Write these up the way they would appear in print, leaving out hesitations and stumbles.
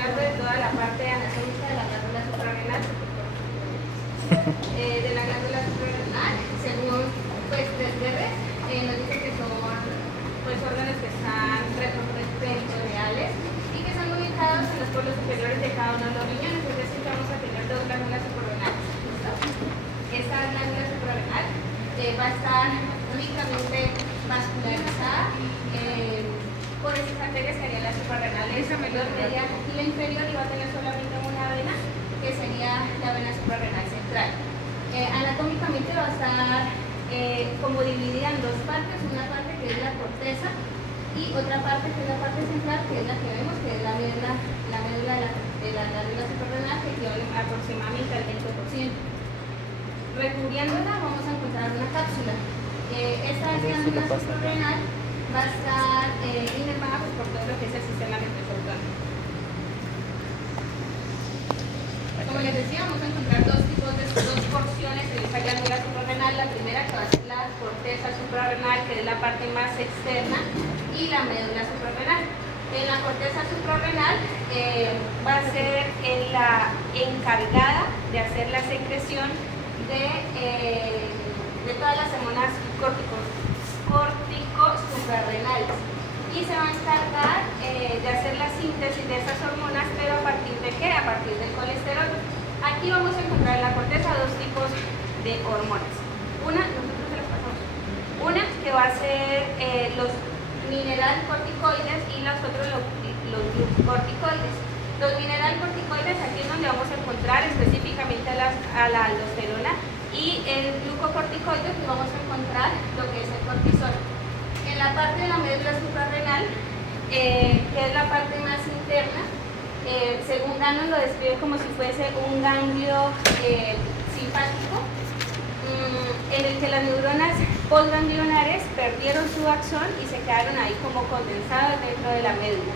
hablando de toda la parte anatómica de la glándula suprarrenal. De la glándula suprarrenal, según pues Desguerres, nos dice que son pues órganos que están peritoneales y que son ubicados en los polos superiores de cada uno de los riñones, es decir, que vamos a tener dos glándulas suprarrenales. Esta glándula suprarrenal va a estar únicamente vascularizada por esas arterias que harían las suprarrenales superior, media y la inferior, y va a tener solamente una vena, que sería la vena suprarrenal central. Anatómicamente va a estar como dividida en dos partes, una parte que es la corteza y otra parte que es la parte central, que es la que vemos, que es la médula de la glándula suprarrenal, que equivale aproximadamente al 20%. Recubriéndola vamos a encontrar una cápsula. Esta glándula suprarrenal va a estar inervada por todo lo que es el sistema nervioso autónomo. Como les decía, vamos a encontrar dos porciones en esta glándula suprarrenal. La primera, que va a ser la corteza suprarrenal, que es la parte más externa, y la médula suprarrenal. En la corteza suprarrenal va a ser la encargada de hacer la secreción de todas las hormonas cortico-suprarrenales, y se va a encargar de hacer la síntesis de esas hormonas, pero ¿a partir de qué? A partir del colesterol. Aquí vamos a encontrar en la corteza dos tipos de hormonas. Una, nosotros se las pasamos. Una que va a ser los mineralcorticoides y los otros los glucocorticoides. Los mineralcorticoides, aquí es donde vamos a encontrar específicamente a la aldosterona, y el glucocorticoide, que vamos a encontrar lo que es el cortisol. En la parte de la médula suprarrenal, que es la parte más interna, según Gannon lo describe como si fuese un ganglio simpático, en el que las neuronas postganglionares perdieron su axón y se quedaron ahí como condensadas dentro de la médula.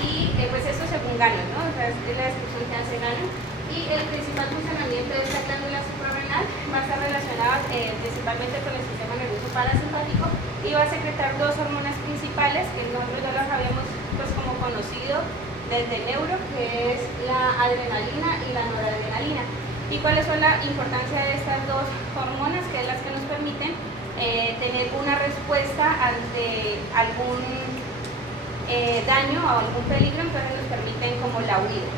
Y pues eso según Gannon, ¿no? O sea, es la descripción que hace Gannon. Y el principal funcionamiento de esta glándula suprarrenal va a estar relacionado principalmente con el sistema nervioso parasimpático, y va a secretar dos hormonas principales que nosotros ya las habíamos pues como conocido desde el neuro, que es la adrenalina y la noradrenalina. ¿Y cuáles son la importancia de estas dos hormonas? Que es las que nos permiten tener una respuesta ante algún daño o algún peligro, entonces nos permiten como la huida.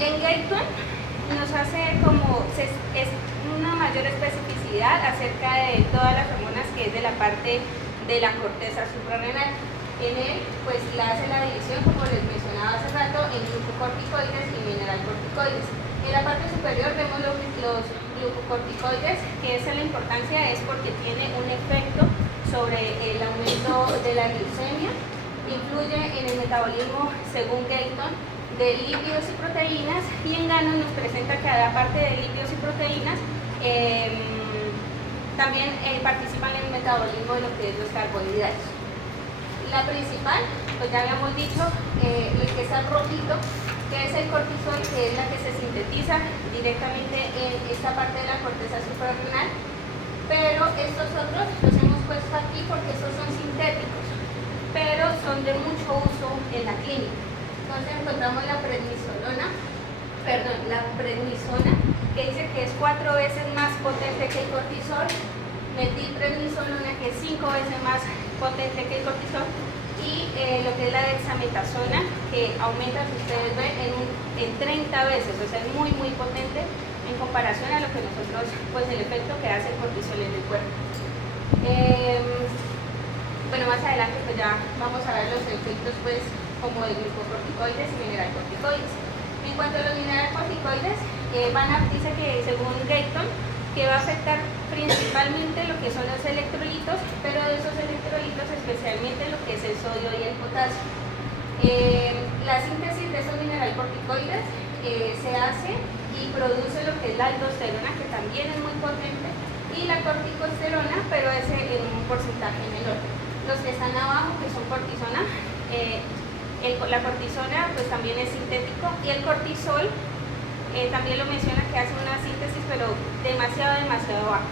En Gayton nos hace como es una mayor especificidad acerca de todas las hormonas, que es de la parte de la corteza suprarrenal. En él pues la hace la división, como les mencionaba hace rato, en glucocorticoides y mineralcorticoides. En la parte superior vemos los glucocorticoides, que esa la importancia es porque tiene un efecto sobre el aumento de la glucemia, influye en el metabolismo, según Gayton, de lípidos y proteínas, y en Gannon nos presenta que aparte de lípidos y proteínas también participan en el metabolismo de lo que es los carbohidratos. La principal, pues ya habíamos dicho, el que está rojito, que es el cortisol, que es la que se sintetiza directamente en esta parte de la corteza suprarrenal, pero estos otros los hemos puesto aquí porque estos son sintéticos, pero son de mucho uso en la clínica. Entonces encontramos la prednisona, que dice que es 4 veces más potente que el cortisol, metilprednisolona, que es 5 veces más potente que el cortisol, y lo que es la dexametasona, que aumenta, si ustedes ven, en 30 veces, o sea, es muy muy potente en comparación a lo que nosotros, pues el efecto que hace el cortisol en el cuerpo. Bueno, más adelante pues ya vamos a ver los efectos pues como de glucocorticoides y mineralcorticoides. En cuanto a los mineralcorticoides, dice que según Gayton, que va a afectar principalmente lo que son los electrolitos, pero de esos electrolitos especialmente lo que es el sodio y el potasio. La síntesis de esos mineralcorticoides se hace y produce lo que es la aldosterona, que también es muy potente, y la corticosterona, pero es en un porcentaje menor. Los que están abajo, que son cortisona, la cortisona pues también es sintético, y el cortisol también lo menciona, que hace una síntesis pero demasiado baja.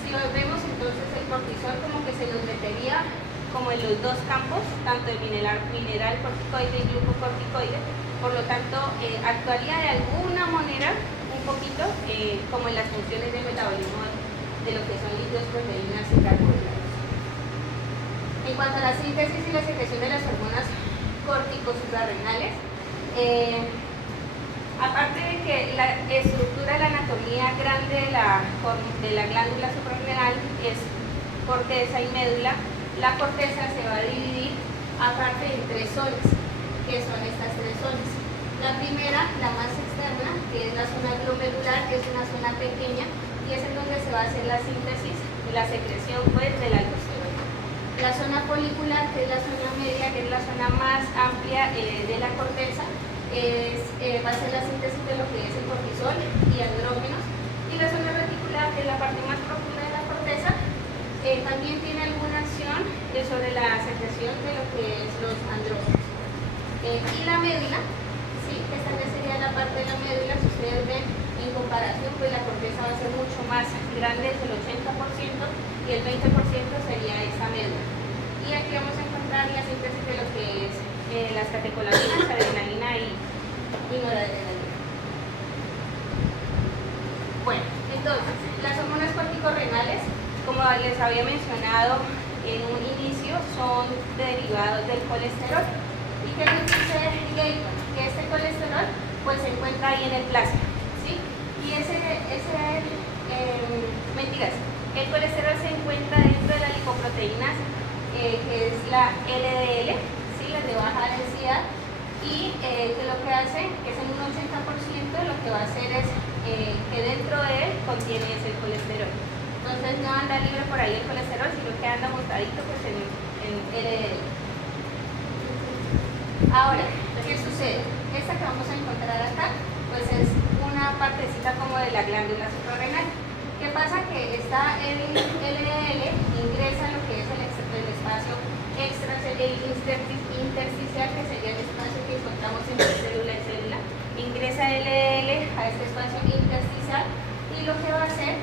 Si lo vemos, entonces el cortisol como que se nos metería como en los dos campos, tanto el mineral corticoide y glucocorticoide. Por lo tanto, actuaría de alguna manera un poquito como en las funciones de metabolismo de lo que son lípidos, proteínas y carbohidratos. En cuanto a la síntesis y la secreción de las hormonas córtico-suprarrenales, aparte de que la estructura de la anatomía grande de la glándula suprarrenal es corteza y médula, la corteza se va a dividir aparte en tres zonas, que son estas tres zonas. La primera, la más externa, que es la zona glomerular, que es una zona pequeña y es en donde se va a hacer la síntesis y la secreción pues, del aldosterona. La zona folicular, que es la zona media, que es la zona más amplia de la corteza, va a ser la síntesis de lo que es el cortisol y andrógenos. Y la zona reticular, que es la parte más profunda de la corteza, también tiene alguna acción sobre la secreción de lo que es los andrógenos. Y la médula, ¿sí? Esta ya sería la parte de la médula. Si ustedes ven en comparación, pues la corteza va a ser mucho más grande, es el 80%, y el 20% sería esta médula. Y aquí vamos a encontrar la síntesis de lo que es las catecolaminas, adrenalina y noradrenalina. Bueno, entonces, las hormonas corticorrenales, como les había mencionado en un inicio, son derivados del colesterol. ¿Y qué nos dice Gator? Que este colesterol pues, se encuentra ahí en el plasma, ¿sí? Y mentiras, el colesterol se encuentra dentro de las lipoproteínas, que es la LDL, ¿sí? Las de baja densidad, y que lo que hace es en un 80% lo que va a hacer es que dentro de él contiene ese colesterol. Entonces no anda libre por ahí el colesterol, sino que anda montadito pues, en LDL. Ahora, ¿qué sucede? Esta que vamos a encontrar acá, pues es una partecita como de la glándula suprarrenal. ¿Qué pasa? Que esta LDL ingresa en lo que es el espacio intersticial, que sería el espacio que encontramos entre célula y célula. Ingresa LDL a este espacio intersticial y lo que va a hacer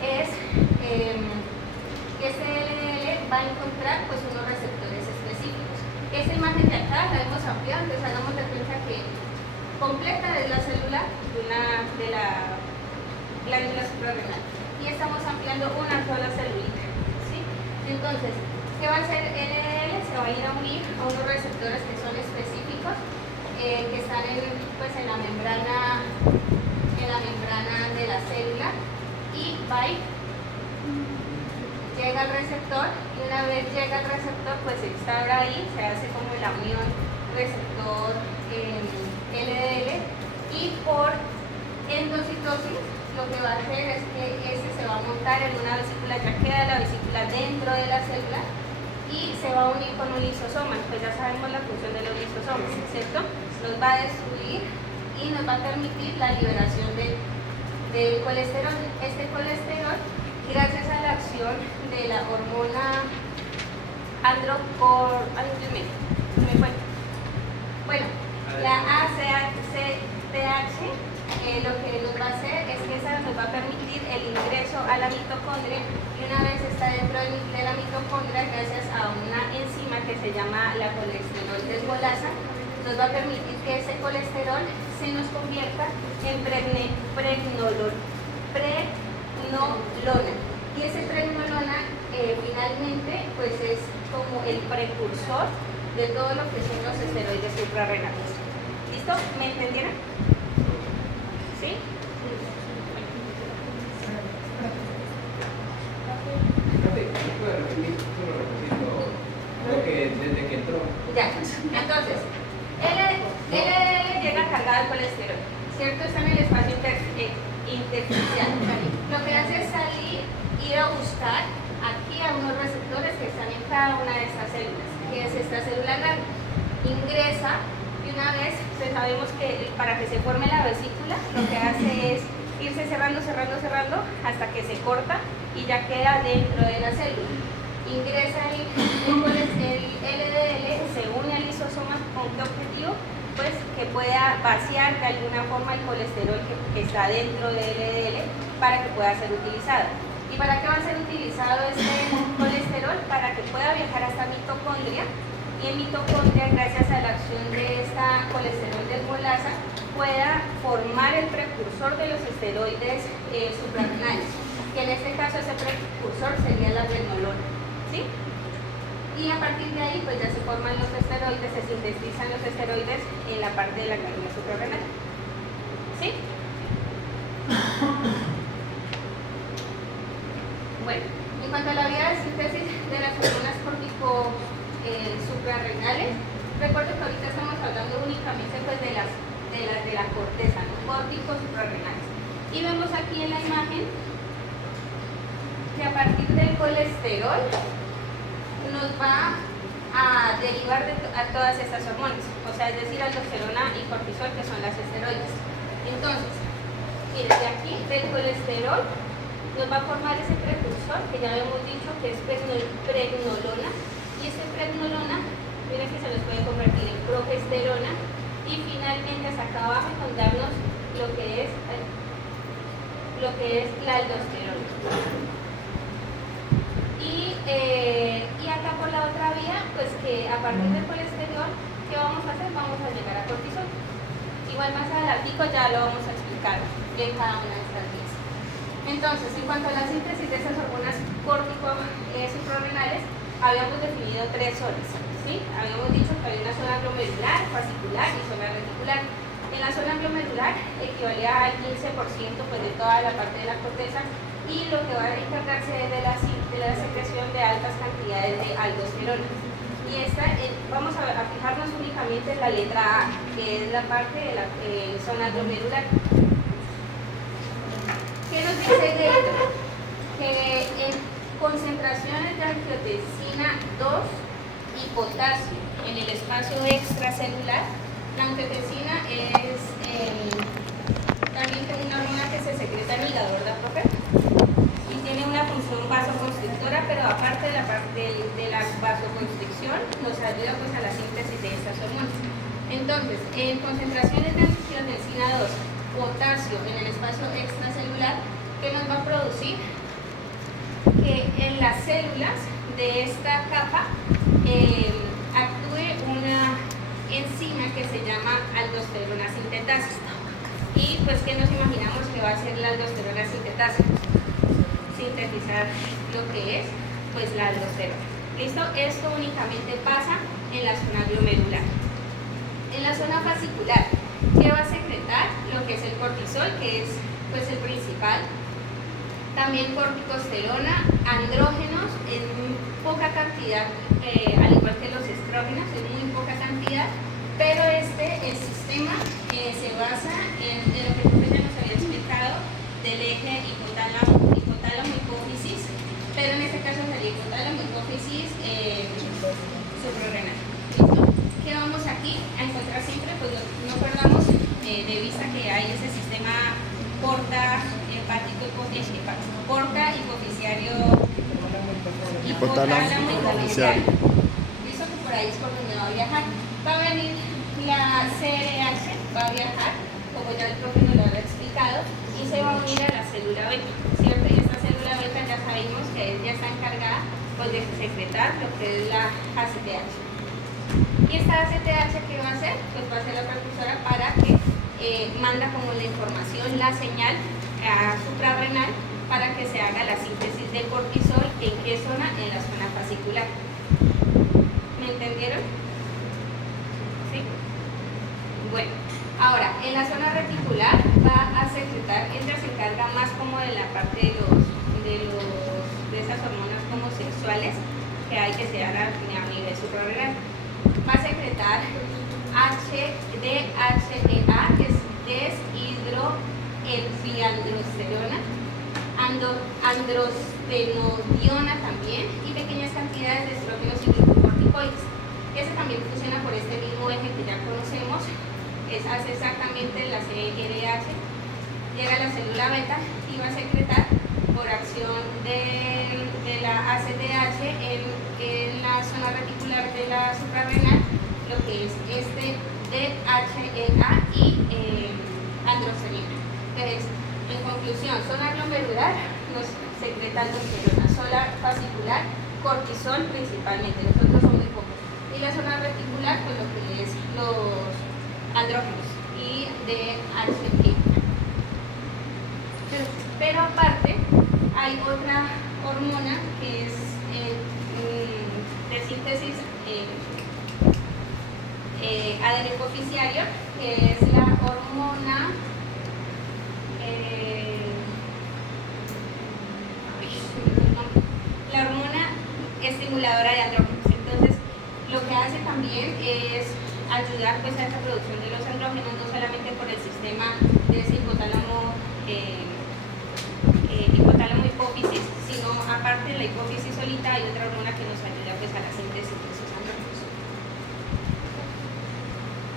es que este LDL va a encontrar pues, unos receptores específicos. Esta imagen de acá la hemos ampliado, entonces hagamos de cuenta que completa es la célula de la glándula suprarrenal y estamos ampliando una sola celulita, ¿sí? Entonces, ¿qué va a hacer LDL? Se va a ir a unir a unos receptores que son específicos, que están en la membrana de la célula, y va y llega al receptor, y una vez llega al receptor pues se instala ahí, se hace como la unión receptor LDL, y por endocitosis lo que va a hacer es que se va a montar en una vesícula, ya queda la vesícula dentro de la célula y se va a unir con un lisosoma. Pues ya sabemos la función de los lisosomas, ¿cierto? Nos va a destruir y nos va a permitir la liberación del colesterol. Este colesterol, gracias a la acción de la hormona Bueno, la ACTH, lo que nos va a hacer es que esa nos va a permitir el ingreso a la mitocondria, y una vez está dentro de la mitocondria, gracias a una enzima que se llama la colesterol desmolasa, nos va a permitir que ese colesterol se nos convierta en pregnolona. Y ese pregnolona finalmente pues es como el precursor de todo lo que son los esteroides suprarrenales. ¿Listo? ¿Me entendieron? ¿Sí? Desde que entró. Ya, entonces, LDL llega cargado de colesterol, ¿cierto? Está en el espacio intersticial. Lo que hace es salir, ir a buscar aquí a unos receptores que están en cada una de estas células, que es esta célula grande. Ingresa, y una vez, pues sabemos que para que se forme la vesícula, lo que hace es irse cerrando hasta que se corta y ya queda dentro de la célula. Ingresa el LDL, se une al lisosoma. ¿Con qué objetivo? Pues que pueda vaciar de alguna forma el colesterol que está dentro del LDL para que pueda ser utilizado. ¿Y para qué va a ser utilizado este colesterol? Para que pueda viajar y en mitocondria, gracias a la acción de esta colesterol desmolasa, pueda formar el precursor de los esteroides suprarrenales, que en este caso ese precursor sería la bregnolona, ¿sí? Y a partir de ahí pues ya se forman los esteroides, se sintetizan los esteroides en la parte de la glándula suprarrenal, ¿sí? Bueno, en cuanto a la vía de síntesis de las hormonas córtico suprarrenales, recuerden que ahorita estamos hablando únicamente pues de la corteza, ¿no? Córticos suprarrenales. Y vemos aquí en la imagen que a partir del colesterol nos va a derivar a todas estas hormonas, o sea, es decir, aldosterona y cortisol, que son las esteroides. Entonces, miren, de aquí del colesterol nos va a formar ese precursor que ya habíamos dicho que es pregnolona, y ese pregnolona, miren que se los puede convertir en progesterona, y finalmente hasta acá abajo encontrarnos lo que es la aldosterona. Y acá por la otra vía, pues que a partir del colesterol, ¿qué vamos a hacer? Vamos a llegar a cortisol. Igual más adelante ya lo vamos a explicar en cada una de estas vías. Entonces, en cuanto a la síntesis de esas hormonas córtico-suprarrenales, habíamos definido 3 zonas, ¿sí? Habíamos dicho que había una zona glomerular, fascicular y zona reticular. En la zona glomerular equivalía al 15% pues, de toda la parte de la corteza, y lo que va a encargarse es de la secreción de altas cantidades de aldosterona. Y esta, vamos a fijarnos únicamente en la letra A, que es la parte de la zona glomerular. ¿Qué nos dice dentro? Que en concentraciones de angiotensina 2 y potasio en el espacio extracelular, la angiotensina es también una hormona que se secreta en el hígado, ¿verdad, profe? Y tiene una función vasoconstrictora, pero aparte de la vasoconstricción, nos ayuda pues a la síntesis de estas hormonas. Entonces, en concentraciones de angiotensina 2, potasio en el espacio extracelular, ¿qué nos va a producir? Que en las células de esta capa actúe una enzima que se llama aldosterona sintetasa. Y pues, ¿qué nos imaginamos que va a hacer la aldosterona sintetasa? Sintetizar lo que es pues la aldosterona. ¿Listo? Esto únicamente pasa en la zona glomerular. En la zona fascicular, ¿qué va a secretar? Lo que es el cortisol, que es pues el principal. También corticosterona, andrógenos en muy poca cantidad, al igual que los estrógenos, en muy poca cantidad, pero el sistema se basa en lo que ya nos había explicado del eje hipotálamo-hipófisis, pero en este caso sería hipotálamo-hipófisis suprarrenal. ¿Listo? ¿Qué vamos aquí a encontrar siempre? Pues no perdamos de vista que hay ese sistema porta hipofisiario, hipotálamo hipofisiario. Listo, que por ahí es por donde va a viajar. Va a venir la CRH, va a viajar, como ya el profe nos lo había explicado, y se va a unir a la célula beta, ¿cierto? Y esta célula beta ya sabemos que ya está encargada pues, de secretar lo que es la ACTH. Y esta ACTH, ¿qué va a hacer? Pues va a ser la precursora para que manda como la información, la señal suprarrenal para que se haga la síntesis de cortisol. ¿En qué zona? En la zona fascicular. ¿Me entendieron? ¿Sí? Bueno, ahora, en la zona reticular va a secretar, ella se encarga más como de la parte de esas hormonas como sexuales que hay que se haga a nivel suprarrenal. Va a secretar DHEA, que es deshidroepiandrosterona, androstenodiona también, y pequeñas cantidades de estrógenos y glucocorticoides. Ese también funciona por este mismo eje que ya conocemos, hace exactamente la CRH, llega a la célula beta y va a secretar por acción de la ACTH en la zona reticular de la suprarrenal, lo que es DHEA y androstenina. Entonces, en conclusión, zona glomerular nos secreta aldosterona, zona fascicular, cortisol principalmente, nosotros somos muy pocos. Y y la zona reticular con lo que es los andrógenos y de HCG. Pero aparte hay otra hormona que es de síntesis adenopropiciario, que es la hormona estimuladora de andrógenos. Entonces, lo que hace también es ayudar pues, a esa producción de los andrógenos, no solamente por el sistema de ese hipotálamo, hipofísis, sino aparte de la hipófisis solita hay otra hormona que nos ayuda pues, a la síntesis de esos andrógenos.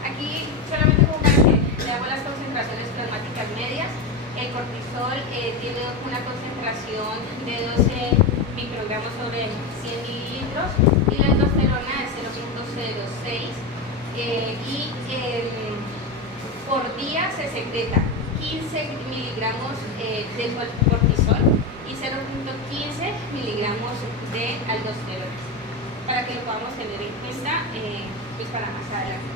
Aquí solamente como para que veamos las concentraciones plasmáticas medias. El cortisol tiene una concentración de 12 microgramos sobre 100 mililitros y la aldosterona es 0.06 y por día se secreta 15 miligramos de cortisol y 0.15 miligramos de aldosterona, para que lo podamos tener en cuenta pues para más adelante.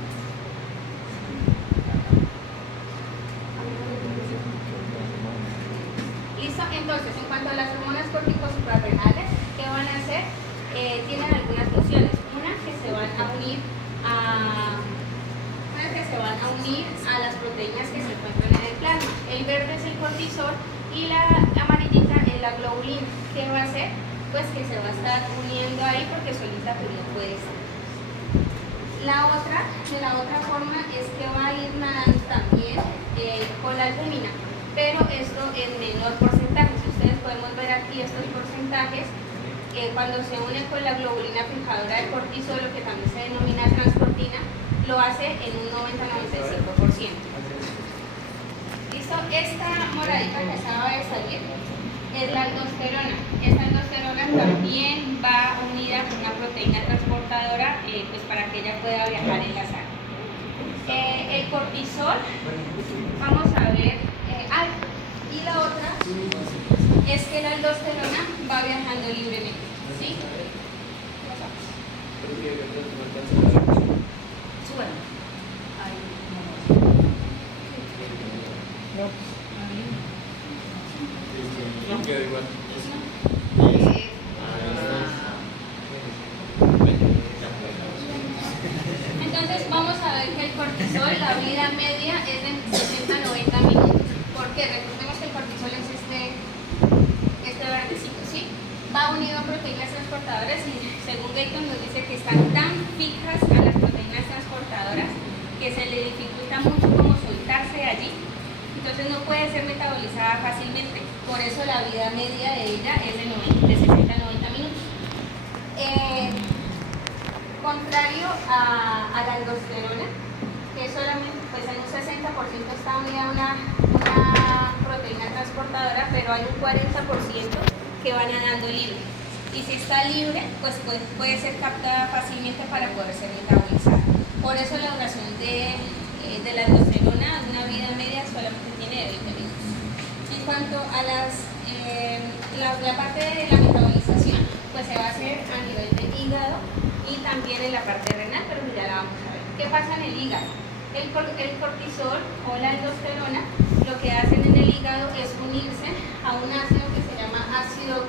Listo, entonces en cuanto a las hormonas córticos suprarrenales, ¿qué van a hacer? Tienen algunas funciones. Una que se van a unir a las proteínas que se encuentran en el plasma. El verde es el cortisol y la amarillita es la globulina. ¿Qué va a hacer? Pues que se va a estar uniendo ahí porque solita pues no puede estar. La otra forma es que va a ir nadando también con la albúmina, pero esto en menor porcentaje. Si ustedes podemos ver aquí estos porcentajes, cuando se une con la globulina fijadora de cortisol, lo que también se denomina transportina, lo hace en un 90-95%. ¿Listo? Esta moradita que acaba de salir es la aldosterona. Esta aldosterona también va unida con una proteína transportadora pues para que ella pueda viajar en la sangre. El cortisol, vamos a ver, y la otra es que la aldosterona va viajando libremente, ¿sí? Bueno, no queda igual. Entonces vamos a ver que el cortisol, la vida media es de 60-90 minutos. ¿Por qué? Recordemos que el cortisol es este verdecito, ¿sí? Va unido a proteínas transportadoras y según Gayton nos dice que están tan fijas a las proteínas transportadoras que se le dificulta mucho como soltarse allí, entonces no puede ser metabolizada fácilmente. Por eso la vida media de ella es de 60-90 minutos. Contrario a la aldosterona, que solamente pues en un 60% está unida a una proteína transportadora, pero hay un 40% que va nadando libre. Y si está libre, pues puede ser captada fácilmente para poder ser metabolizada. Por eso la duración de la aldosterona, una vida media, solamente tiene de 20 minutos. En cuanto a la parte de la metabolización, pues se va a hacer a nivel de hígado y también en la parte renal, pero ya la vamos a ver. ¿Qué pasa en el hígado? El cortisol o la aldosterona lo que hacen en el hígado es unirse a un ácido que se llama ácido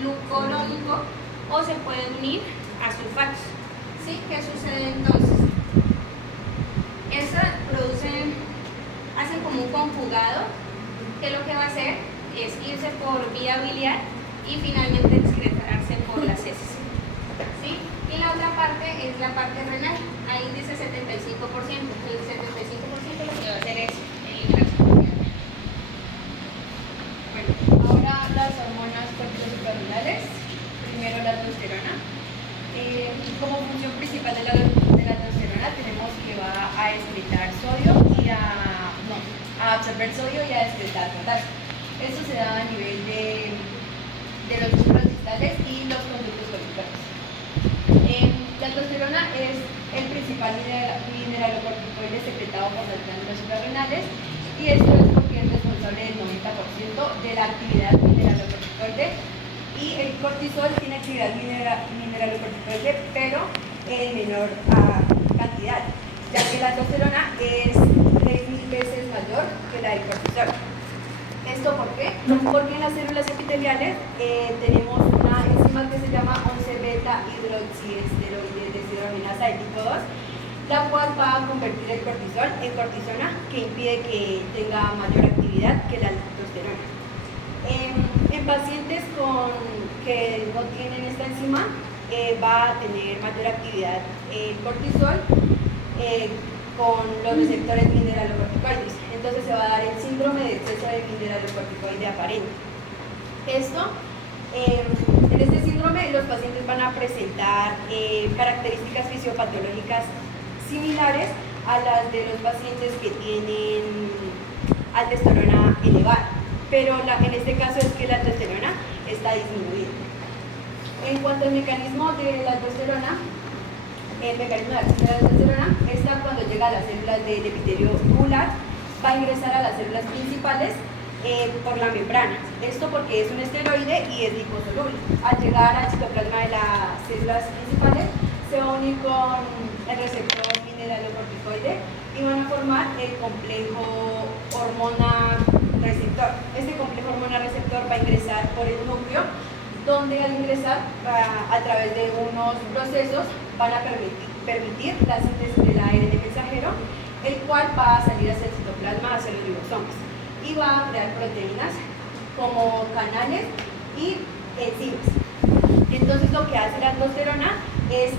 glucurónico o se puede unir a sulfatos. ¿Sí? ¿Qué sucede entonces? Hacen como un conjugado que lo que va a hacer es irse por vía biliar y finalmente excretarse por las heces. ¿Sí? Y la otra parte es la parte renal. Ahí dice 75%. El 75% lo que va a hacer es eliminarse. Bueno, ahora las hormonas corticosuprarrenales. Primero la aldosterona. Como función principal de la aldosterona tenemos que va a excretar sodio y a absorber sodio y a excretar potasio. Esto se da a nivel de los túbulos distales y los conductos corticales. La aldosterona es el principal mineralocorticoide secretado por las glándulas suprarrenales y esto es porque es responsable del 90% de la actividad mineralocorticoide y el cortisol tiene actividad mineralocorticoide pero en menor cantidad, ya que la aldosterona es 3.000 veces mayor que la del cortisol. ¿Esto por qué? Porque en las células epiteliales tenemos una enzima que se llama 11-beta hidroxiesteroide deshidrogenasa de tipo 2, la cual va a convertir el cortisol en cortisona, que impide que tenga mayor actividad que la aldosterona. En pacientes que no tienen esta enzima, va a tener mayor actividad el cortisol con los receptores mineralocorticoides. Entonces se va a dar el síndrome de exceso de mineralocorticoide aparente. En este síndrome los pacientes van a presentar características fisiopatológicas similares a las de los pacientes que tienen aldosterona elevada, pero en este caso es que la aldosterona está disminuida. En cuanto al mecanismo de la aldosterona, el mecanismo de acción de la aldosterona está cuando llega a las células del epitelio tubular, va a ingresar a las células principales por la membrana. Esto porque es un esteroide y es liposoluble. Al llegar al citoplasma de las células principales, se va a unir con el receptor mineralocorticoide y van a formar el complejo hormona-receptor. Este complejo hormona-receptor va a ingresar por el núcleo, donde al ingresar a través de unos procesos van a permitir la síntesis del ARN mensajero, el cual va a salir hacia el citoplasma, hacia los ribosomas, y va a crear proteínas como canales y enzimas. Entonces lo que hace la aldosterona es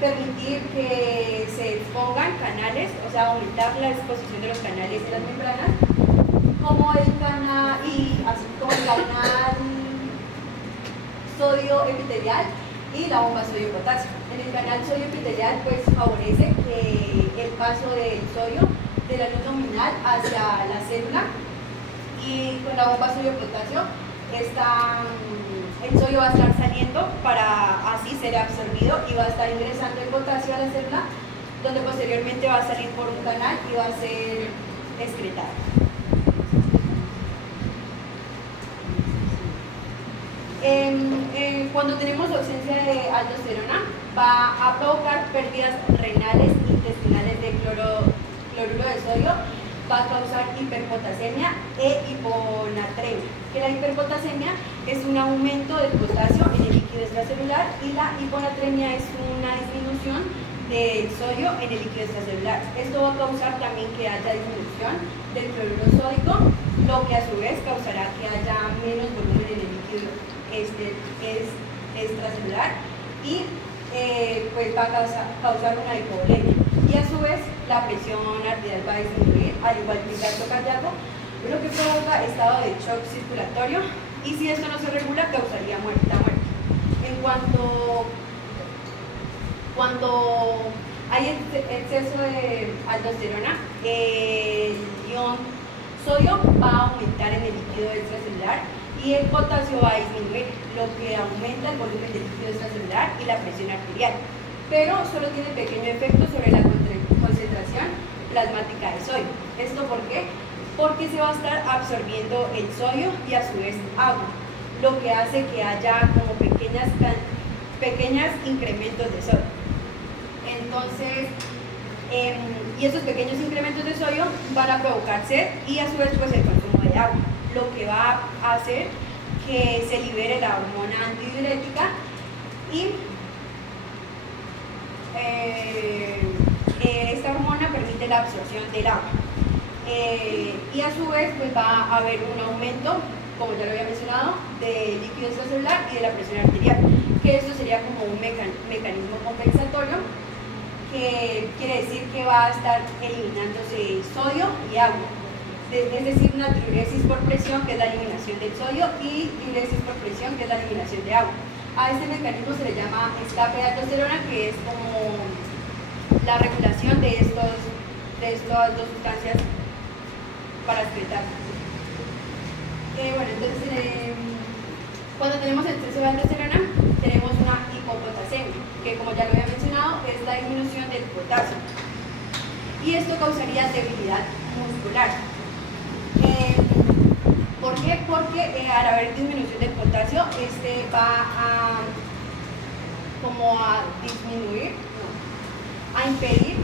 permitir que se expongan canales, o sea, aumentar la exposición de los canales de las membranas, como el canal sodio epitelial y la bomba sodio-potasio. En el canal sodio epitelial pues favorece el paso del sodio de la luz luminal hacia la célula, y con la bomba sodio-potasio el sodio va a estar saliendo para así ser absorbido y va a estar ingresando el potasio a la célula, donde posteriormente va a salir por un canal y va a ser excretado. Cuando tenemos ausencia de aldosterona, va a provocar pérdidas renales intestinales de cloruro de sodio, va a causar hiperpotasemia e hiponatremia. Que la hiperpotasemia es un aumento del potasio en el líquido extracelular y la hiponatremia es una disminución del sodio en el líquido extracelular. Esto va a causar también que haya disminución del cloruro sódico, lo que a su vez causará que haya menos volumen en el líquido extracelular y pues va a causar una hipovolemia, y a su vez la presión arterial va a disminuir, al igual que el gasto cardíaco, lo que provoca estado de shock circulatorio, y si esto no se regula causaría muerte. En cuando hay exceso de aldosterona, el ion sodio va a aumentar en el líquido extracelular y el potasio va a disminuir, lo que aumenta el volumen del líquido extracelular y la presión arterial, pero solo tiene pequeño efecto sobre la concentración plasmática de sodio. ¿Esto por qué? Porque se va a estar absorbiendo el sodio y a su vez agua, lo que hace que haya como pequeños incrementos de sodio. Entonces, y esos pequeños incrementos de sodio van a provocar sed y a su vez pues el consumo de agua, lo que va a hacer que se libere la hormona antidiurética y esta hormona permite la absorción del agua, y a su vez pues va a haber un aumento, como ya lo había mencionado, del líquido extracelular y de la presión arterial, que esto sería como un mecanismo compensatorio, que quiere decir que va a estar eliminándose sodio y agua, es decir, natriuresis por presión, que es la eliminación del sodio, y diuresis por presión, que es la eliminación de agua. A este mecanismo se le llama escape de aldosterona, que es como la regulación de estas dos sustancias para excretar. Bueno, entonces cuando tenemos exceso de aldosterona tenemos una hipopotasemia, que como ya lo había mencionado es la disminución del potasio, y esto causaría debilidad muscular. ¿Por qué? Porque al haber disminución del potasio, este va a como a disminuir, a impedir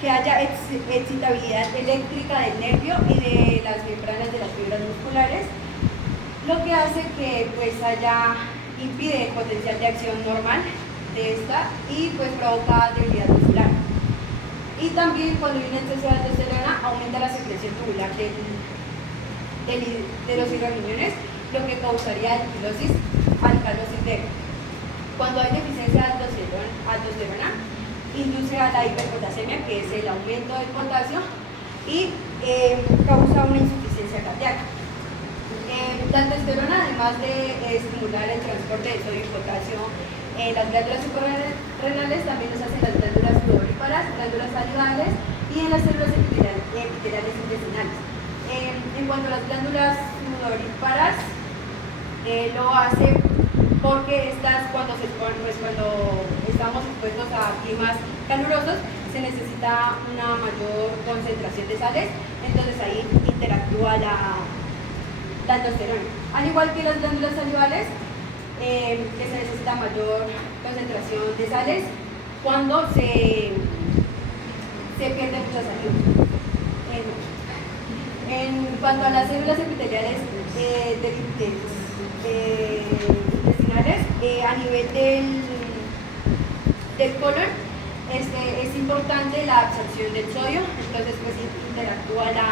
que haya excitabilidad eléctrica del nervio y de las membranas de las fibras musculares, lo que hace que pues impide el potencial de acción normal de esta y pues provoca debilidad muscular. Y también cuando hay un exceso de aldosterona aumenta la secreción tubular de los riñones, lo que causaría anquilosis, alcalosis leve. Cuando hay deficiencia de aldosterona, induce a la hiperpotasemia, que es el aumento del potasio, y causa una insuficiencia cardíaca. La aldosterona, además de estimular el transporte de sodio y potasio en las glándulas suprarrenales, también los hace en las glándulas sudoríparas, glándulas salivales y en las células epiteliales intestinales. En cuanto a las glándulas sudoríparas, lo hace porque estas, cuando estamos expuestos a climas calurosos, se necesita una mayor concentración de sales, entonces ahí interactúa la aldosterona. Al igual que las glándulas salivales, que se necesita mayor concentración de sales cuando se pierde mucha saliva. En cuanto a las células epiteliales intestinales, a nivel del colon, es importante la absorción del sodio, entonces pues interactúa la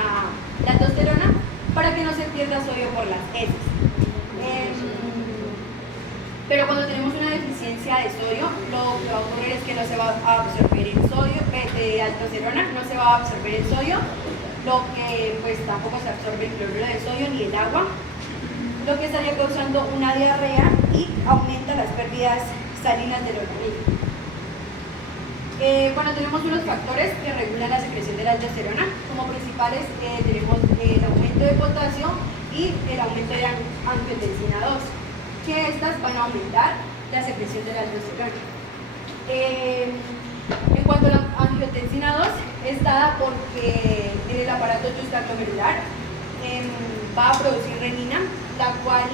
aldosterona para que no se pierda sodio por las heces. Pero cuando tenemos una deficiencia de sodio, lo que va a ocurrir es que no se va a absorber el sodio, de aldosterona, no se va a absorber el sodio, lo que pues tampoco se absorbe el cloruro de sodio ni el agua, lo que estaría causando una diarrea y aumenta las pérdidas salinas del organismo. Bueno, tenemos unos factores que regulan la secreción de la aldosterona. Como principales tenemos el aumento de potasio y el aumento de angiotensina 2, que estas van a aumentar la secreción de la aldosterona. En cuanto a la angiotensina 2, es dada porque en el aparato justaglomerular va a producir renina, la cual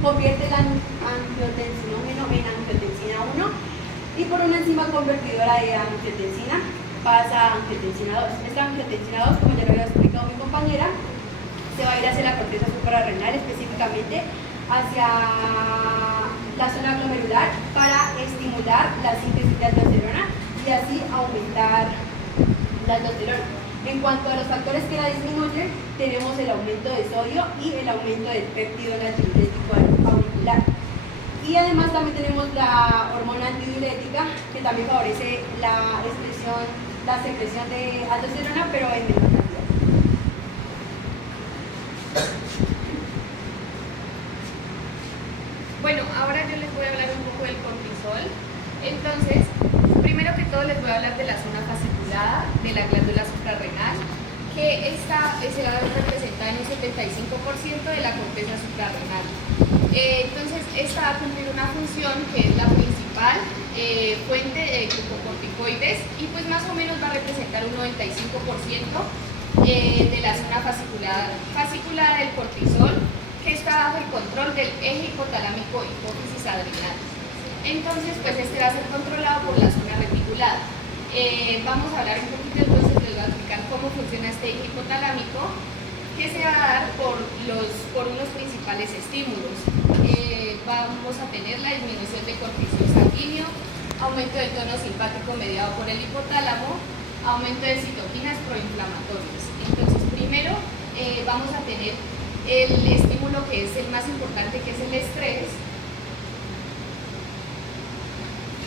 convierte el angiotensinógeno en angiotensina 1 y por una enzima convertidora de angiotensina pasa a angiotensina 2. Esta angiotensina 2, como ya lo había explicado mi compañera, se va a ir hacia la corteza suprarrenal, específicamente hacia la zona glomerular, para estimular la síntesis de aldosterona y así aumentar la aldosterona. En cuanto a los factores que la disminuyen, tenemos el aumento de sodio y el aumento del péptido natriurético auricular. Y además también tenemos la hormona antidiurética, que también favorece la secreción de aldosterona, pero en menor cantidad. Bueno, ahora yo les voy a hablar un poco del cortisol. Entonces, primero que todo les voy a hablar de la zona fasciculada de la glándula suprarrenal, que esta se va a representar en un 75% de la corteza suprarrenal. Entonces, esta va a cumplir una función que es la principal fuente de glucocorticoides y pues más o menos va a representar un 95% de la zona fasciculada del cortisol, que está bajo el control del eje hipotalámico hipófisis adrenal. Entonces, pues este va a ser controlado por la zona reticulada. Vamos a hablar un poquito, entonces les voy a explicar cómo funciona este eje hipotalámico, que se va a dar por unos principales estímulos. Vamos a tener la disminución de cortisol sanguíneo, aumento del tono simpático mediado por el hipotálamo, aumento de citoquinas proinflamatorias. Entonces, primero vamos a tener el estímulo que es el más importante, que es el estrés.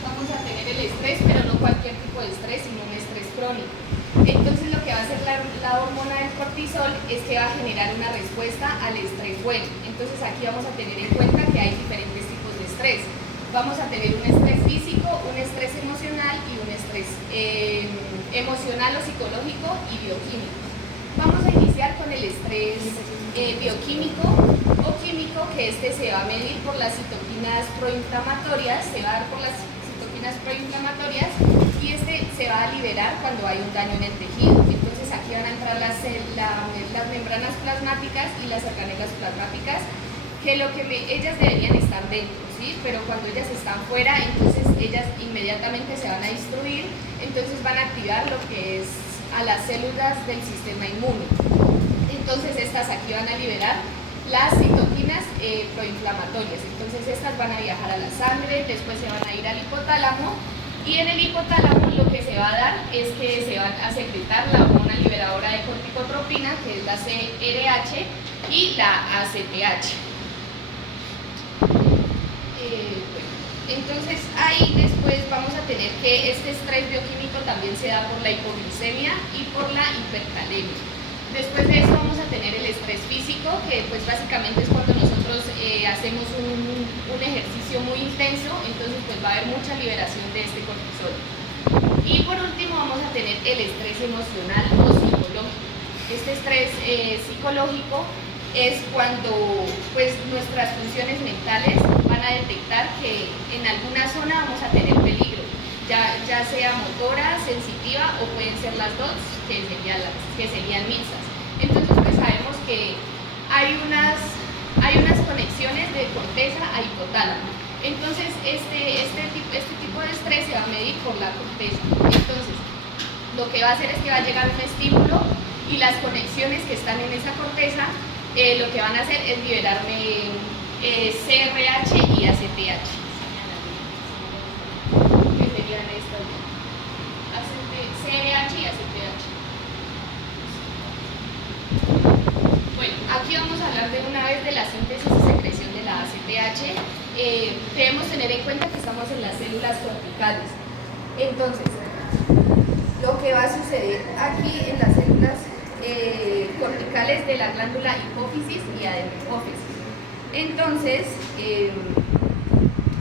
Vamos a tener el estrés, pero no cualquier tipo de estrés, sino un estrés crónico. Entonces lo que va a hacer la hormona del cortisol es que va a generar una respuesta al estrés bueno. Entonces aquí vamos a tener en cuenta que hay diferentes tipos de estrés. Vamos a tener un estrés físico, un estrés emocional y un estrés emocional o psicológico y bioquímico. Vamos a iniciar con el estrés bioquímico o químico, que se va a medir por las citoquinas proinflamatorias, se va a dar por las citoquinas proinflamatorias y se va a liberar cuando hay un daño en el tejido. Entonces aquí van a entrar las las membranas plasmáticas y las organelas plasmáticas, que ellas deberían estar dentro, ¿sí? Pero cuando ellas están fuera, entonces ellas inmediatamente se van a destruir, entonces van a activar lo que es a las células del sistema inmune. Entonces estas aquí van a liberar las citoquinas proinflamatorias, entonces estas van a viajar a la sangre, después se van a ir al hipotálamo, y en el hipotálamo lo que se va a dar es que se van a secretar la hormona liberadora de corticotropina, que es la CRH y la ACTH. Entonces ahí después vamos a tener que este estrés bioquímico también se da por la hipoglucemia y por la hipercalemia. Después de eso vamos a tener el estrés físico, que pues básicamente es cuando nosotros hacemos un ejercicio muy intenso, entonces pues va a haber mucha liberación de este cortisol. Y por último vamos a tener el estrés emocional o psicológico. Este estrés psicológico es cuando pues nuestras funciones mentales van a detectar que en alguna zona vamos a tener peligro, ya sea motora, sensitiva o pueden ser las dos, que serían mixtas. Entonces pues sabemos que hay unas conexiones de corteza a hipotálamo. Entonces este tipo de estrés se va a medir por la corteza. Entonces lo que va a hacer es que va a llegar un estímulo y las conexiones que están en esa corteza lo que van a hacer es liberarme CRH y ACTH. ¿Qué serían estas? CRH y ACTH. Bueno, aquí vamos a hablar de una vez de la síntesis y secreción de la ACTH. Debemos tener en cuenta que estamos en las células corticales. Entonces, lo que va a suceder aquí en las células corticales de la glándula hipófisis y adenopófisis. Entonces,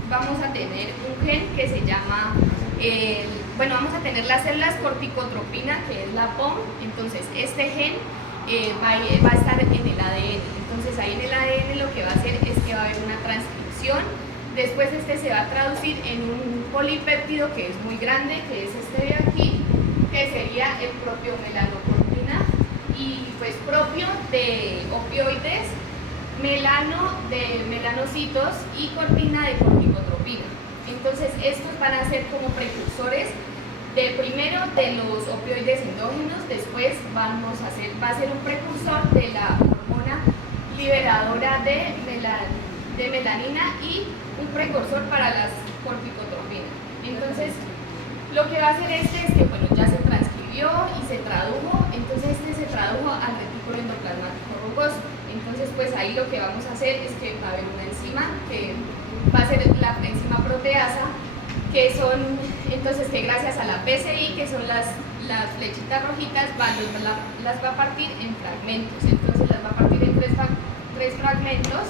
vamos a tener un gen que se llama, vamos a tener las células corticotropina, que es la POM. Entonces, este gen va a estar en el ADN. Entonces, ahí en el ADN lo que va a hacer es que va a haber una transcripción. Después este se va a traducir en un polipéptido que es muy grande, que es este de aquí, que sería el propio melanocortina, y pues propio de opioides, melano de melanocitos y cortina de corticotropina. Entonces estos van a ser como precursores primero de los opioides endógenos, después va a ser un precursor de la hormona liberadora de melanina y un precursor para las corticotropinas. Entonces lo que va a hacer es que ya se transcribió y se tradujo, entonces se tradujo al retículo endoplasmático rugoso. Entonces pues ahí lo que vamos a hacer es que va a haber una enzima que va a ser la enzima proteasa, que gracias a la PCI, que son las flechitas rojitas, las va a partir en fragmentos. Entonces las va a partir en tres fragmentos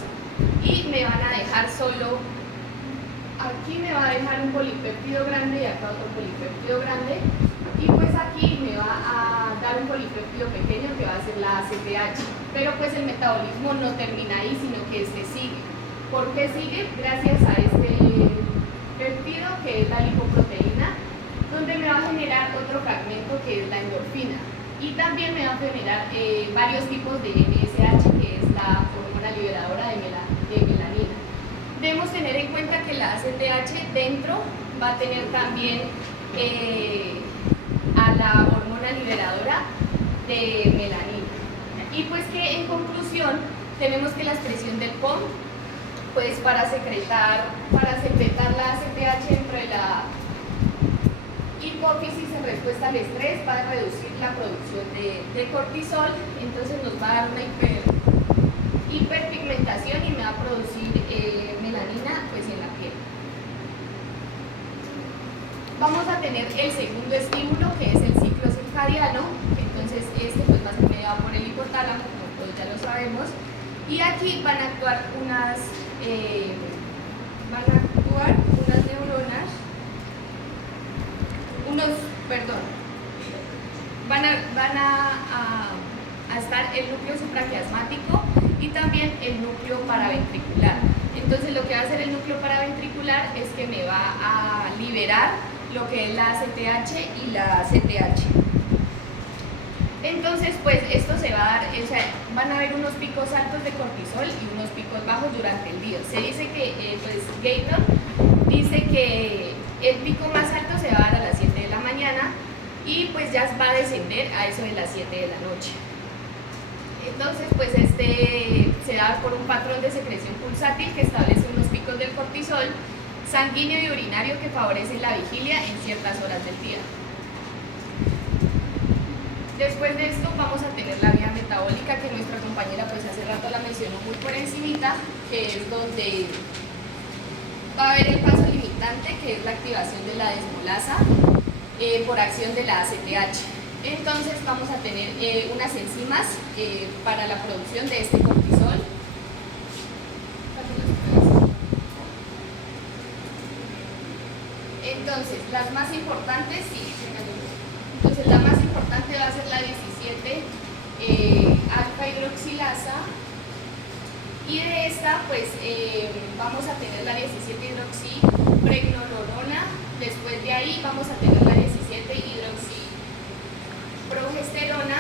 y me van a dejar solo, aquí me va a dejar un polipéptido grande y acá otro polipéptido grande, y pues aquí me va a dar un polipéptido pequeño que va a ser la ACTH. Pero pues el metabolismo no termina ahí, sino que este sigue. ¿Por qué sigue? Gracias a este péptido, que es la lipoproteína, donde me va a generar otro fragmento que es la endorfina, y también me va a generar varios tipos de NSH, que es la hormona liberadora de melanina. Debemos tener en cuenta que la ACTH dentro va a tener también a la hormona liberadora de melanina. Y pues que en conclusión tenemos que la expresión del POM, pues para secretar la ACTH dentro de la hipófisis en respuesta al estrés, va a reducir la producción de cortisol, entonces nos va a dar una hiperpigmentación y me va a producir melanina pues en la piel. Vamos a tener el segundo estímulo, que es el ciclo circadiano. Entonces este pues va a ser mediado por el hipotálamo, como todos ya lo sabemos, y aquí van a actuar unas neuronas, van a estar el núcleo supraquiasmático y también el núcleo paraventricular. Entonces lo que va a hacer el núcleo paraventricular es que me va a liberar lo que es la ACTH y la CTH. Entonces, pues esto se va a dar, o sea, van a haber unos picos altos de cortisol y unos picos bajos durante el día. Se dice que, pues Gator dice que el pico más alto se va a dar a las 7 de la mañana y pues ya va a descender a eso de las 7 de la noche. Entonces, pues se da por un patrón de secreción pulsátil que establece unos picos del cortisol sanguíneo y urinario que favorecen la vigilia en ciertas horas del día. Después de esto vamos a tener la vía metabólica, que nuestra compañera pues hace rato la mencionó muy por encimita, que es donde va a haber el paso limitante, que es la activación de la desmolasa por acción de la ACTH. Entonces vamos a tener unas enzimas para la producción de este cortisol. Entonces, las más importantes, entonces la más importante va a ser la 17 alfa hidroxilasa, y de esta pues vamos a tener la 17 hidroxipregnolorona. Después de ahí vamos a tener la 17 hidroxiprogesterona,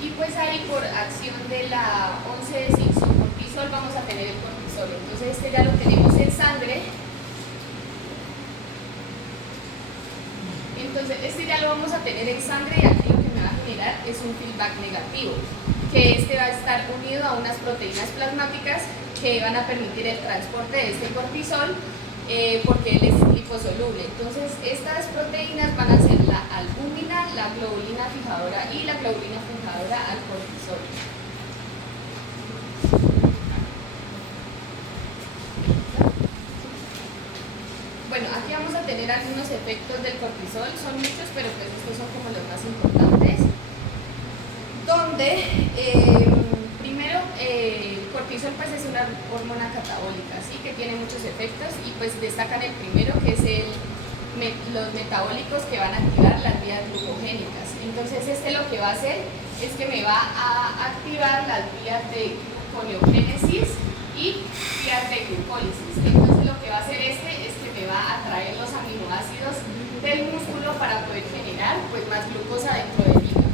y pues ahí por acción de la 11-desoxycortisol vamos a tener el cortisol. Entonces ya lo tenemos en sangre. Entonces ya lo vamos a tener en sangre, y aquí lo que me va a generar es un feedback negativo, que va a estar unido a unas proteínas plasmáticas que van a permitir el transporte de este cortisol porque él es liposoluble. Entonces estas proteínas van a ser la albúmina, la globulina fijadora y la globulina fijadora al cortisol. Bueno, aquí vamos a tener algunos efectos del cortisol, son muchos, pero pues estos son como los más importantes. Donde, primero, el cortisol pues es una hormona catabólica, ¿sí? Que tiene muchos efectos, y pues destacan el primero, que es los metabólicos que van a activar las vías glucogénicas. Entonces lo que va a hacer es que me va a activar las vías de gluconeogénesis y vías de glucólisis. Entonces lo que va a hacer es que me va a atraer los aminoácidos del músculo para poder generar pues más glucosa dentro del hígado.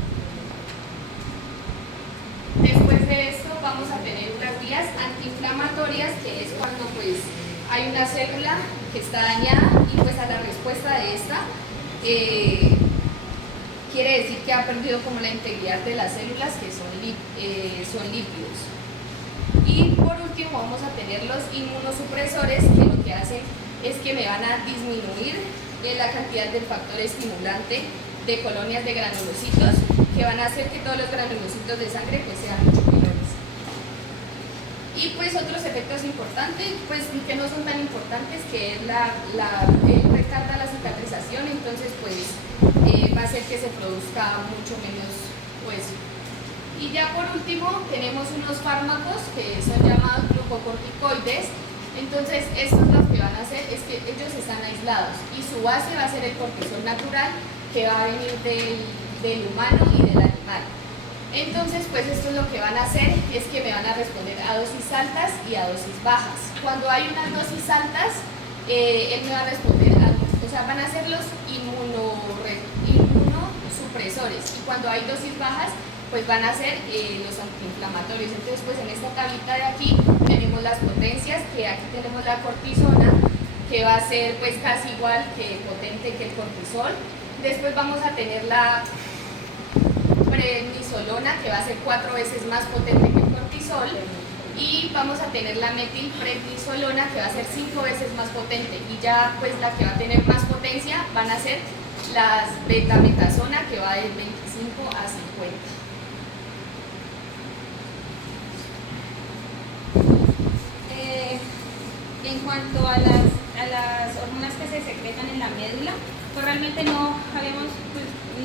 Después de esto vamos a tener unas vías antiinflamatorias, que es cuando pues hay una célula que está dañada, y pues a la respuesta de esta quiere decir que ha perdido como la integridad de las células, que son lípidos. Y por último vamos a tener los inmunosupresores, que lo que hacen es que me van a disminuir la cantidad del factor estimulante de colonias de granulocitos, que van a hacer que todos los granulocitos de sangre pues sean mucho menores. Y pues otros efectos importantes, pues que no son tan importantes, que es él retarda la cicatrización, entonces pues va a hacer que se produzca mucho menos hueso. Y ya por último tenemos unos fármacos que son llamados glucocorticoides. Entonces estos lo que van a hacer es que ellos están aislados, y su base va a ser el cortisol natural, que va a venir del humano y del animal. Entonces pues esto lo que van a hacer es que me van a responder a dosis altas y a dosis bajas. Cuando hay unas dosis altas, él me va a responder o sea, van a ser los inmunosupresores, y cuando hay dosis bajas pues van a ser los antiinflamatorios. Entonces pues en esta tablita de aquí tenemos las potencias, que aquí tenemos la cortisona, que va a ser pues casi igual que potente que el cortisol. Después vamos a tener la prednisolona, que va a ser 4 veces más potente que el cortisol, y vamos a tener la metilprednisolona, que va a ser 5 veces más potente, y ya pues la que va a tener más potencia van a ser las betametasona, que va del 25 a 50. En cuanto a las hormonas que se secretan en la médula, pues realmente no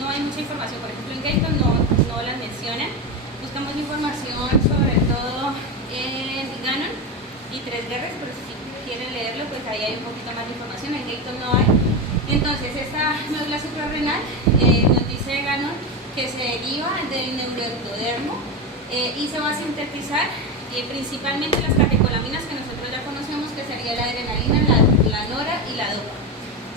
hay mucha información. Por ejemplo, en Gator no las mencionan. Buscamos información sobre todo en Ganon y 3Grs, pero si quieren leerlo, pues ahí hay un poquito más de información. En Gator no hay. Entonces, esta médula suprarrenal nos dice Ganon que se deriva del neuroectodermo y se va a sintetizar principalmente las catecolaminas, que nosotros ya conocemos, que sería la adrenalina, la nora y la dopa,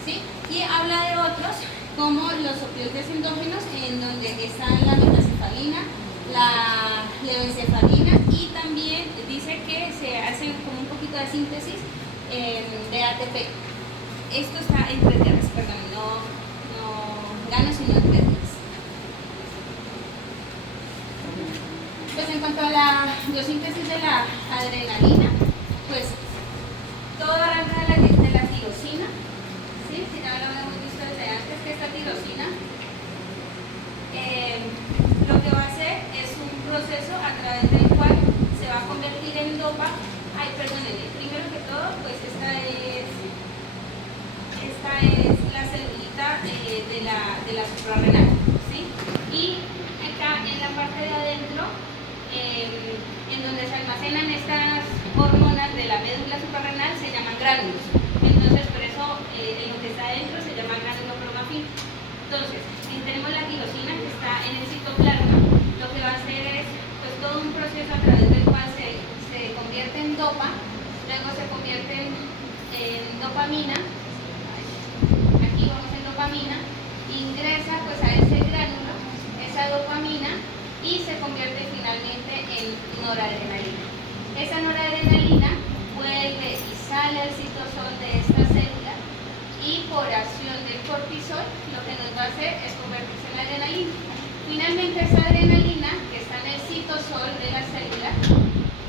¿sí? Y habla de otros como los opioides endógenos, en donde están la metacefalina, la leoencefalina, y también dice que se hace como un poquito de síntesis de ATP. Esto está en 3 días, perdón, no gano sino en 3 días. Pues en cuanto a la biosíntesis de la adrenalina, pues todo arranca de la tirosina, ¿sí? Si ya lo hemos visto desde antes, que esta tirosina lo que va a hacer es un proceso a través del cual se va a convertir en dopa. Ay, perdónenme, primero que todo, pues esta es la celulita de la suprarrenal, ¿sí? Y acá en la parte de adentro, en donde se almacenan estas hormonas de la médula suprarrenal, se llaman gránulos. Entonces, por eso en lo que está adentro se llama gránulo cromafil. Entonces, si tenemos la tirosina que está en el citoplasma, lo que va a hacer es pues todo un proceso a través del cual se convierte en dopa, luego se convierte en dopamina. Aquí vamos en dopamina, ingresa pues a ese gránulo esa dopamina y se convierte finalmente en noradrenalina. Esa noradrenalina vuelve y sale al citosol de esta célula, y por acción del cortisol lo que nos va a hacer es convertirse en adrenalina. Finalmente esa adrenalina que está en el citosol de la célula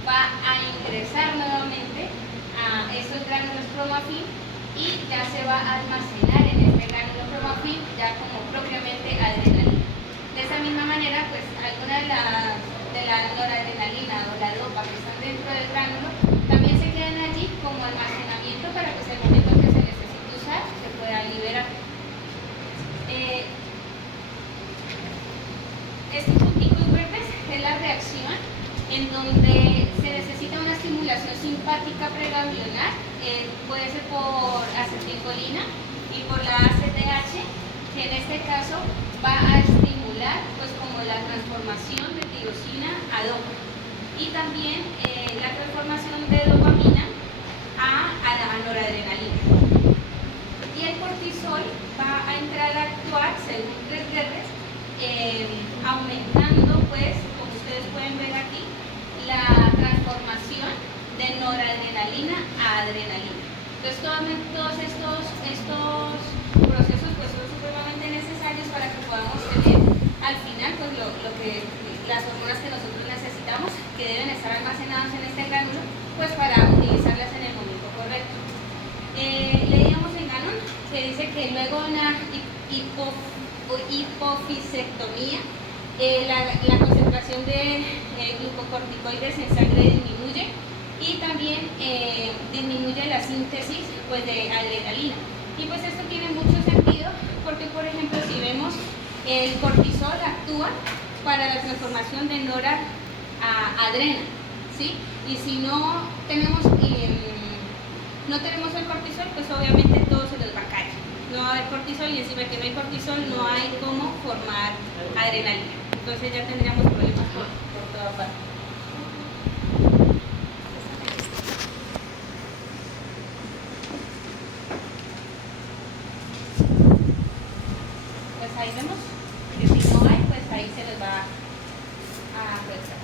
va a ingresar nuevamente a estos gránulos cromafil y ya se va a almacenar en este gránulo cromafil ya como propiamente adrenalina. De esa misma manera, pues algunas de la noradrenalina o la dopa que están dentro del gránulo también se quedan allí como almacenamiento para que el momento en que se necesite usar se pueda liberar. Estos punticos verdes es la reacción en donde se necesita una estimulación simpática preganglionar, puede ser por acetilcolina y por la ACTH, que en este caso va a estimular pues como la transformación de tirosina a dopa, y también la transformación de dopamina a la noradrenalina. Y el cortisol va a entrar a actuar según 3 guerras, aumentando pues, como ustedes pueden ver aquí, la transformación de noradrenalina a adrenalina. Entonces todos estos procesos pues son supremamente necesarios para que podamos tener al final pues las hormonas que nosotros necesitamos, que deben estar almacenadas en este gránulo pues para utilizarlas en el momento correcto. Leíamos en Gannon que dice que luego de una hipofisectomía la concentración de glucocorticoides en sangre disminuye, y también disminuye la síntesis pues, de adrenalina. Y pues esto tiene mucho sentido porque, por ejemplo, si vemos el cortisol actúa para la transformación de nora a adrena, ¿sí? Y si no tenemos el cortisol, pues obviamente todo se nos va a caer. No va a haber cortisol, y encima que no hay cortisol no hay cómo formar adrenalina. Entonces ya tendríamos problemas por toda parte. Pues ahí vemos que si no hay, pues ahí se les va a aprovechar.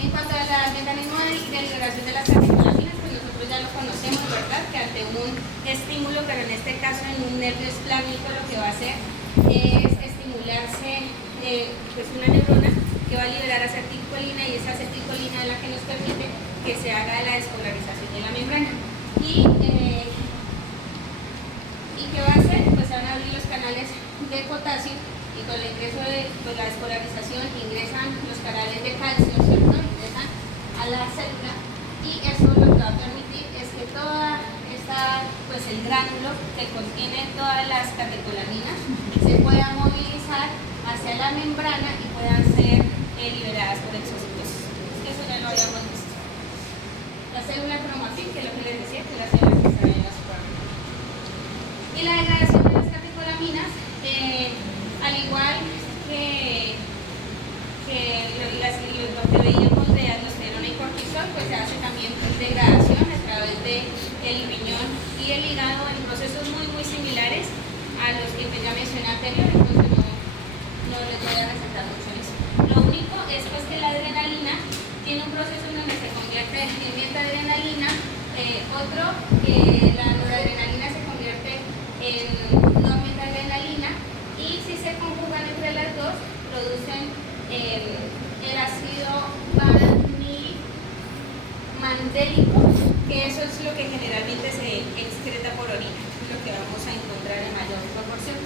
En cuanto al mecanismo de liberación de las catecolaminas, pues nosotros ya lo conocemos, ¿verdad? Que ante un estímulo, pero en este caso en un nervio esplánico, lo que va a hacer es estimularse pues una neurona que va a liberar acetilcolina, y esa acetilcolina es la que nos permite que se haga la despolarización de la membrana. ¿Y qué va a hacer? Pues se van a abrir los canales de potasio, y con el ingreso de la despolarización ingresan los canales de calcio, ¿cierto? Ingresan a la célula, y eso lo que va a permitir es que toda esta, pues el gránulo que contiene todas las catecolaminas se pueda movilizar hacia la membrana y puedan ser liberadas por exocitosis. Eso ya lo habíamos visto. La célula cromafil, que es lo que les decía, que es la célula que está en la suprarrenal. Y la degradación de las catecolaminas, al igual que lo que veíamos de aldosterona y cortisol, pues se hace también degradación a través del riñón y el hígado en procesos muy similares a los que ya mencioné anterior. Entonces, no les voy a resaltar mucho en eso. Lo único es pues que la adrenalina tiene un proceso en donde se convierte en metadrenalina, otro que la noradrenalina se convierte en normetadrenalina, y si se conjugan entre las dos producen el ácido mandélico, que eso es lo que generalmente se excreta por orina, lo que vamos a encontrar en mayor proporción.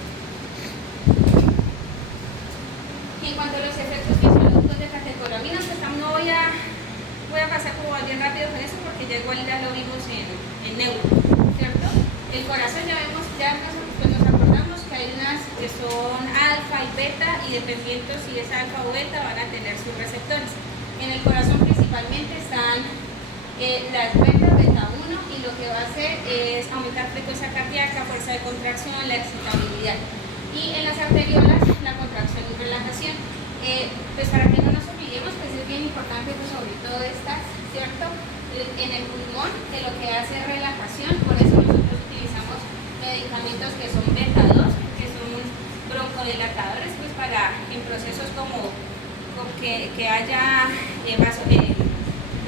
En cuanto a los efectos fisiológicos de catecolaminas, pues no voy a pasar como bien rápido con eso porque ya igual ya lo vimos en neuro, ¿cierto? El corazón ya vemos, nos acordamos que hay unas que son alfa y beta, y dependiendo si es alfa o beta van a tener sus receptores. En el corazón principalmente están las beta 1, y lo que va a hacer es aumentar frecuencia cardíaca, fuerza de contracción, la excitabilidad. Y en las arteriolas, la contracción y relajación. Pues para que no nos olvidemos, pues es bien importante pues, sobre todo estas, ¿cierto? En el pulmón, que lo que hace es relajación, por eso nosotros utilizamos medicamentos que son beta 2, que son broncodilatadores, pues para en procesos como que haya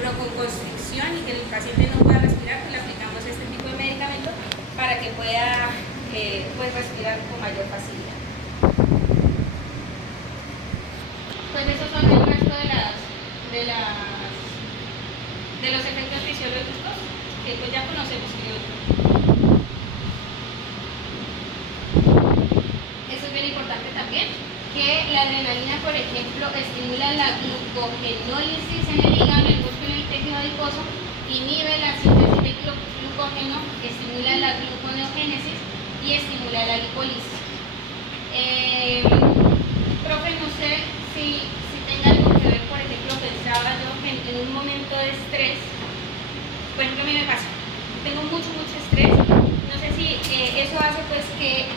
broncoconstricción y que el paciente no pueda respirar, pues le aplicamos este tipo de medicamento para que pueda pues respirar con mayor facilidad. Pues esos son el resto de los efectos fisiológicos que pues ya conocemos, creo yo. Eso es bien importante también, que la adrenalina, por ejemplo, estimula la glucogenólisis en el hígado, en el músculo y el tejido adiposo, inhibe la síntesis de glucógeno, estimula la gluconeogénesis y estimula la lipólisis. Profe, no sé si tenga algo que ver, por ejemplo, pensaba yo en un momento de estrés, por ejemplo, a mí me pasa, tengo mucho estrés, no sé si eso hace pues que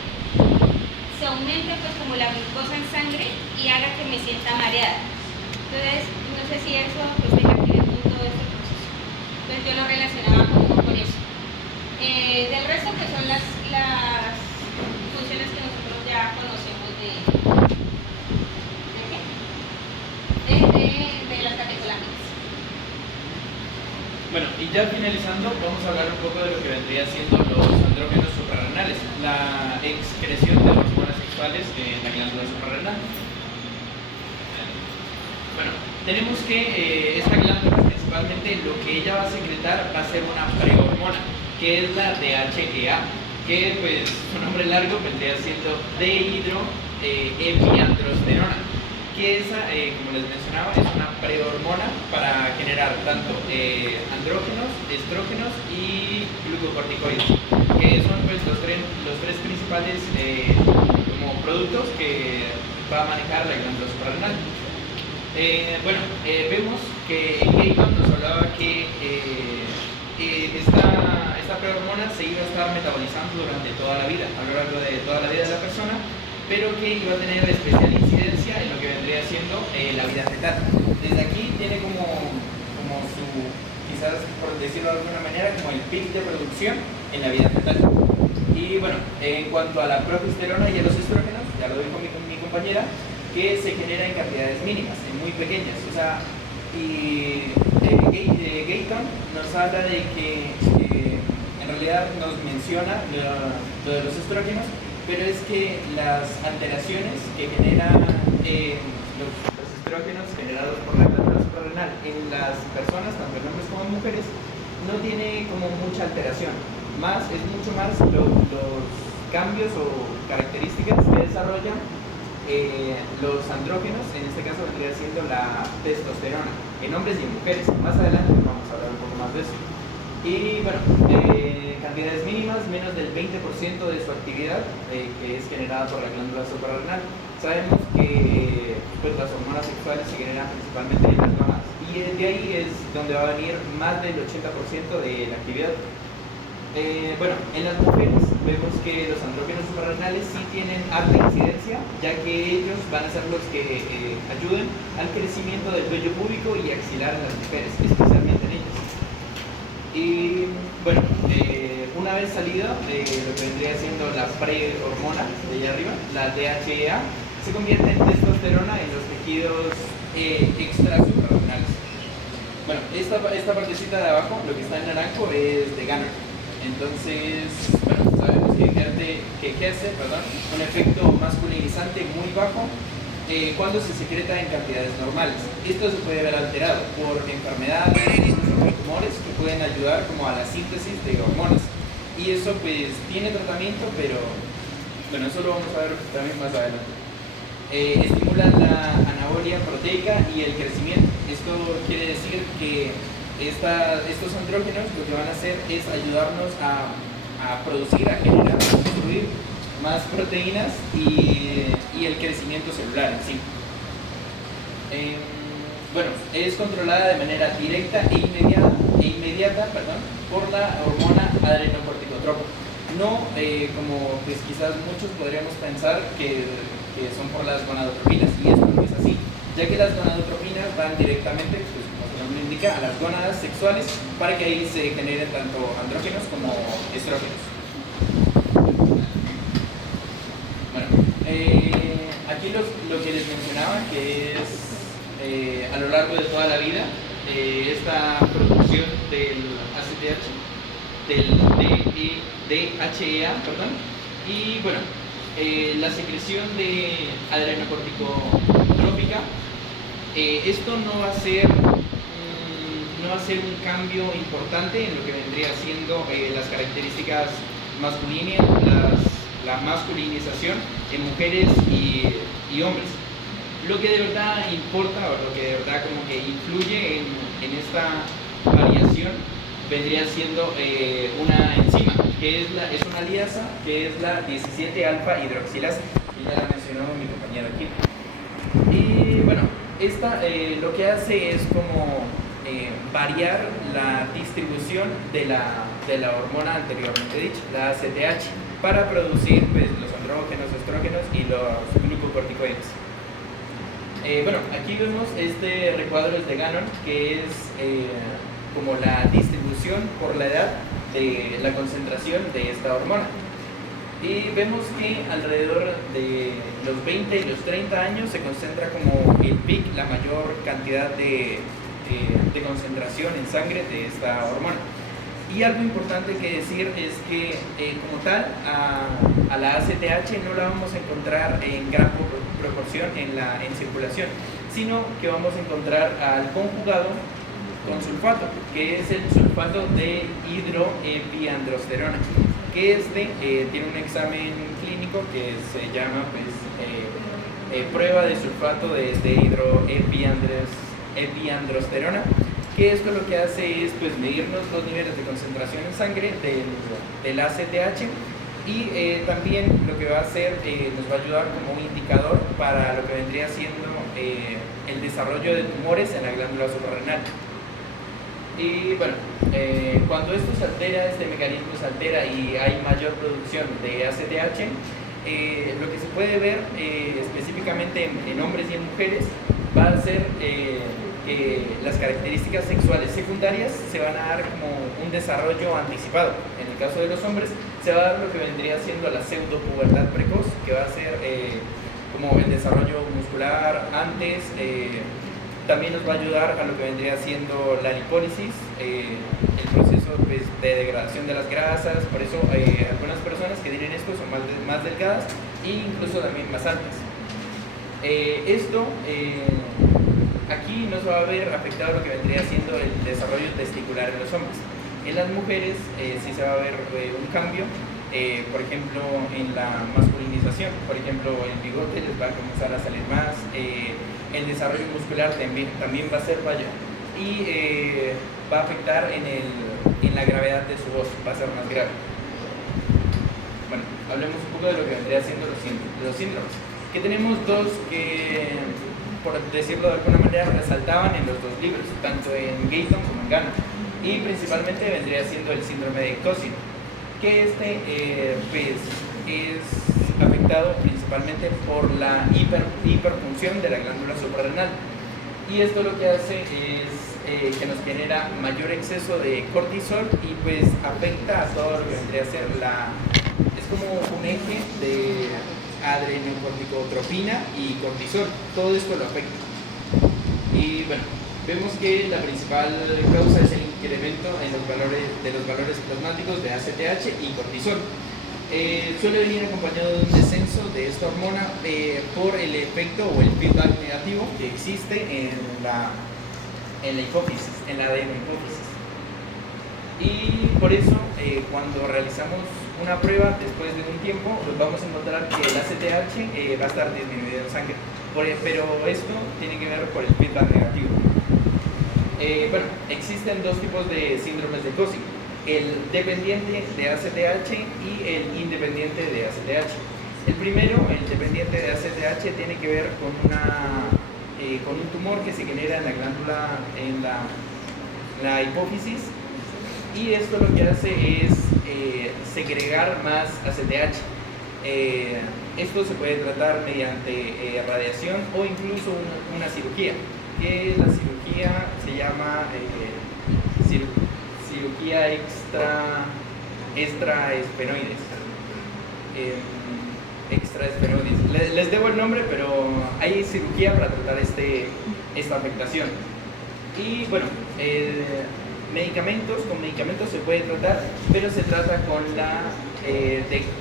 se aumente pues como la glucosa en sangre y haga que me sienta mareada. Entonces, no sé si eso pues tenga que ver con todo este proceso. Entonces yo lo relacionaba con eso. Del resto pues son las funciones que nosotros ya conocemos de las catecolaminas. Bueno, y ya finalizando, vamos a hablar un poco de lo que vendría siendo los andrógenos suprarrenales, la excreción de hormonas sexuales en la glándula suprarrenal. Bueno, tenemos que esta glándula principalmente lo que ella va a secretar va a ser una prehormona, que es la DHEA, que pues su nombre largo vendría siendo dehidroepiandrosterona, que esa, como les mencionaba, es una prehormona para generar tanto andrógenos, estrógenos y glucocorticoides, que son pues los tres principales como productos que va a manejar la glándula suprarrenal. Vemos que Gayton nos hablaba que esta prehormona se iba a estar metabolizando durante toda la vida, a lo largo de toda la vida de la persona, pero que iba a tener especial incidencia en lo que vendría siendo la vida fetal. Desde aquí tiene como su, quizás por decirlo de alguna manera, como el pic de producción en la vida fetal. Y bueno, en cuanto a la progesterona y a los estrógenos, ya lo dijo mi compañera, que se genera en cantidades mínimas, en muy pequeñas. O sea, y Gayton nos habla de que en realidad nos menciona lo de los estrógenos, pero es que las alteraciones que generan los estrógenos generados por la glándula suprarrenal en las personas, tanto en hombres como en mujeres, no tiene como mucha alteración. Es mucho más los cambios o características que desarrollan los andrógenos, en este caso vendría siendo la testosterona, en hombres y en mujeres. Más adelante vamos a hablar un poco más de eso. Y bueno, cantidades mínimas, menos del 20% de su actividad que es generada por la glándula suprarrenal. Sabemos que pues, las hormonas sexuales se generan principalmente en las mamas, y de ahí es donde va a venir más del 80% de la actividad. En las mujeres vemos que los andrógenos suprarrenales sí tienen alta incidencia, ya que ellos van a ser los que ayuden al crecimiento del vello púbico y axilar en las mujeres, especialmente en ellas. Y bueno, una vez salida de lo que vendría siendo la prehormona de allá arriba, la DHEA, se convierte en testosterona en los tejidos extrasuprarrenales. Bueno, esta partecita de abajo, lo que está en naranjo, es de Gannon. Entonces, bueno, sabemos que ejerce un efecto masculinizante muy bajo cuando se secreta en cantidades normales. Esto se puede ver alterado por enfermedades, incluso por tumores que pueden ayudar como a la síntesis de hormonas. Y eso pues tiene tratamiento, pero bueno, eso lo vamos a ver también más adelante. Estimulan la anabolia proteica y el crecimiento. Esto quiere decir que estos andrógenos lo que van a hacer es ayudarnos a producir, a generar, a construir más proteínas y el crecimiento celular en sí. Bueno, es controlada de manera directa e inmediata por la hormona adrenocorticotropa. No como pues quizás muchos podríamos pensar que son por las gonadotropinas, y esto no es así, ya que las gonadotropinas van directamente, pues como su nombre indica, a las gónadas sexuales para que ahí se generen tanto andrógenos como estrógenos. Bueno, aquí lo que les mencionaba, que es a lo largo de toda la vida, esta producción del ACTH, del DHEA, y bueno, la secreción de adrenocorticotrópica, esto no va a ser un cambio importante en lo que vendría siendo las características masculinas, la masculinización en mujeres y hombres. Lo que de verdad importa, o lo que de verdad como que influye en esta variación, vendría siendo una enzima, que es una liasa, que es la 17-alfa hidroxilasa, que ya la mencionó mi compañero aquí. Y bueno, esta lo que hace es como variar la distribución de la hormona anteriormente dicha, la ACTH, para producir pues, los andrógenos, estrógenos y los glucocorticoides. Bueno, aquí vemos este recuadro de Gannon, que es como la distribución por la edad de la concentración de esta hormona. Y vemos que alrededor de los 20 y los 30 años se concentra como el pic, la mayor cantidad de concentración en sangre de esta hormona. Y algo importante que decir es que como tal a la ACTH no la vamos a encontrar en gran proporción en circulación, sino que vamos a encontrar al conjugado con sulfato, que es el sulfato de hidroepiandrosterona, que tiene un examen clínico que se llama pues, prueba de sulfato de hidroepiandrosterona, que esto lo que hace es pues, medirnos los niveles de concentración en sangre del ACTH, y también lo que va a hacer nos va a ayudar como un indicador para lo que vendría siendo el desarrollo de tumores en la glándula suprarrenal. Y bueno, cuando esto se altera, este mecanismo se altera y hay mayor producción de ACTH, lo que se puede ver específicamente en hombres y en mujeres va a ser que las características sexuales secundarias se van a dar como un desarrollo anticipado. En el caso de los hombres se va a dar lo que vendría siendo la pseudopubertad precoz, que va a ser como el desarrollo muscular antes. También nos va a ayudar a lo que vendría siendo la lipólisis, el proceso pues, de degradación de las grasas. Por eso algunas personas que tienen esto son más delgadas e incluso también más altas. Aquí nos va a ver afectado lo que vendría siendo el desarrollo testicular en los hombres. En las mujeres sí se va a ver un cambio, por ejemplo en la masculinización, por ejemplo el bigote les va a comenzar a salir más, el desarrollo muscular también va a ser mayor, y va a afectar en la gravedad de su voz, va a ser más grave. Bueno, hablemos un poco de lo que vendría siendo los síndromes, que tenemos dos que, por decirlo de alguna manera, resaltaban en los dos libros, tanto en Gayton como en Gannon, y principalmente vendría siendo el síndrome de ectosis, que pues, es afectado principalmente por la hiperfunción de la glándula suprarrenal, y esto lo que hace es que nos genera mayor exceso de cortisol y pues afecta a todo lo que vendría a ser es como un eje adrenocorticotropina y cortisol. Todo esto lo afecta. Y bueno, vemos que la principal causa es el incremento en los valores plasmáticos de ACTH y cortisol. Suele venir acompañado de un descenso de esta hormona por el efecto o el feedback negativo que existe en la hipófisis, en la adenohipófisis. Y por eso, cuando realizamos una prueba, después de un tiempo, pues vamos a encontrar que el ACTH va a estar disminuido en sangre. Pero esto tiene que ver por el feedback negativo. Bueno, existen dos tipos de síndromes de Cushing: el dependiente de ACTH y el independiente de ACTH. El primero, el dependiente de ACTH, tiene que ver con un tumor que se genera en la glándula, en la hipófisis, y esto lo que hace es segregar más ACTH. Esto se puede tratar mediante radiación o incluso una cirugía, que la cirugía se llama cirugía extraespenoides. Les debo el nombre, pero hay cirugía para tratar esta afectación. Y bueno, con medicamentos se puede tratar, pero se trata con la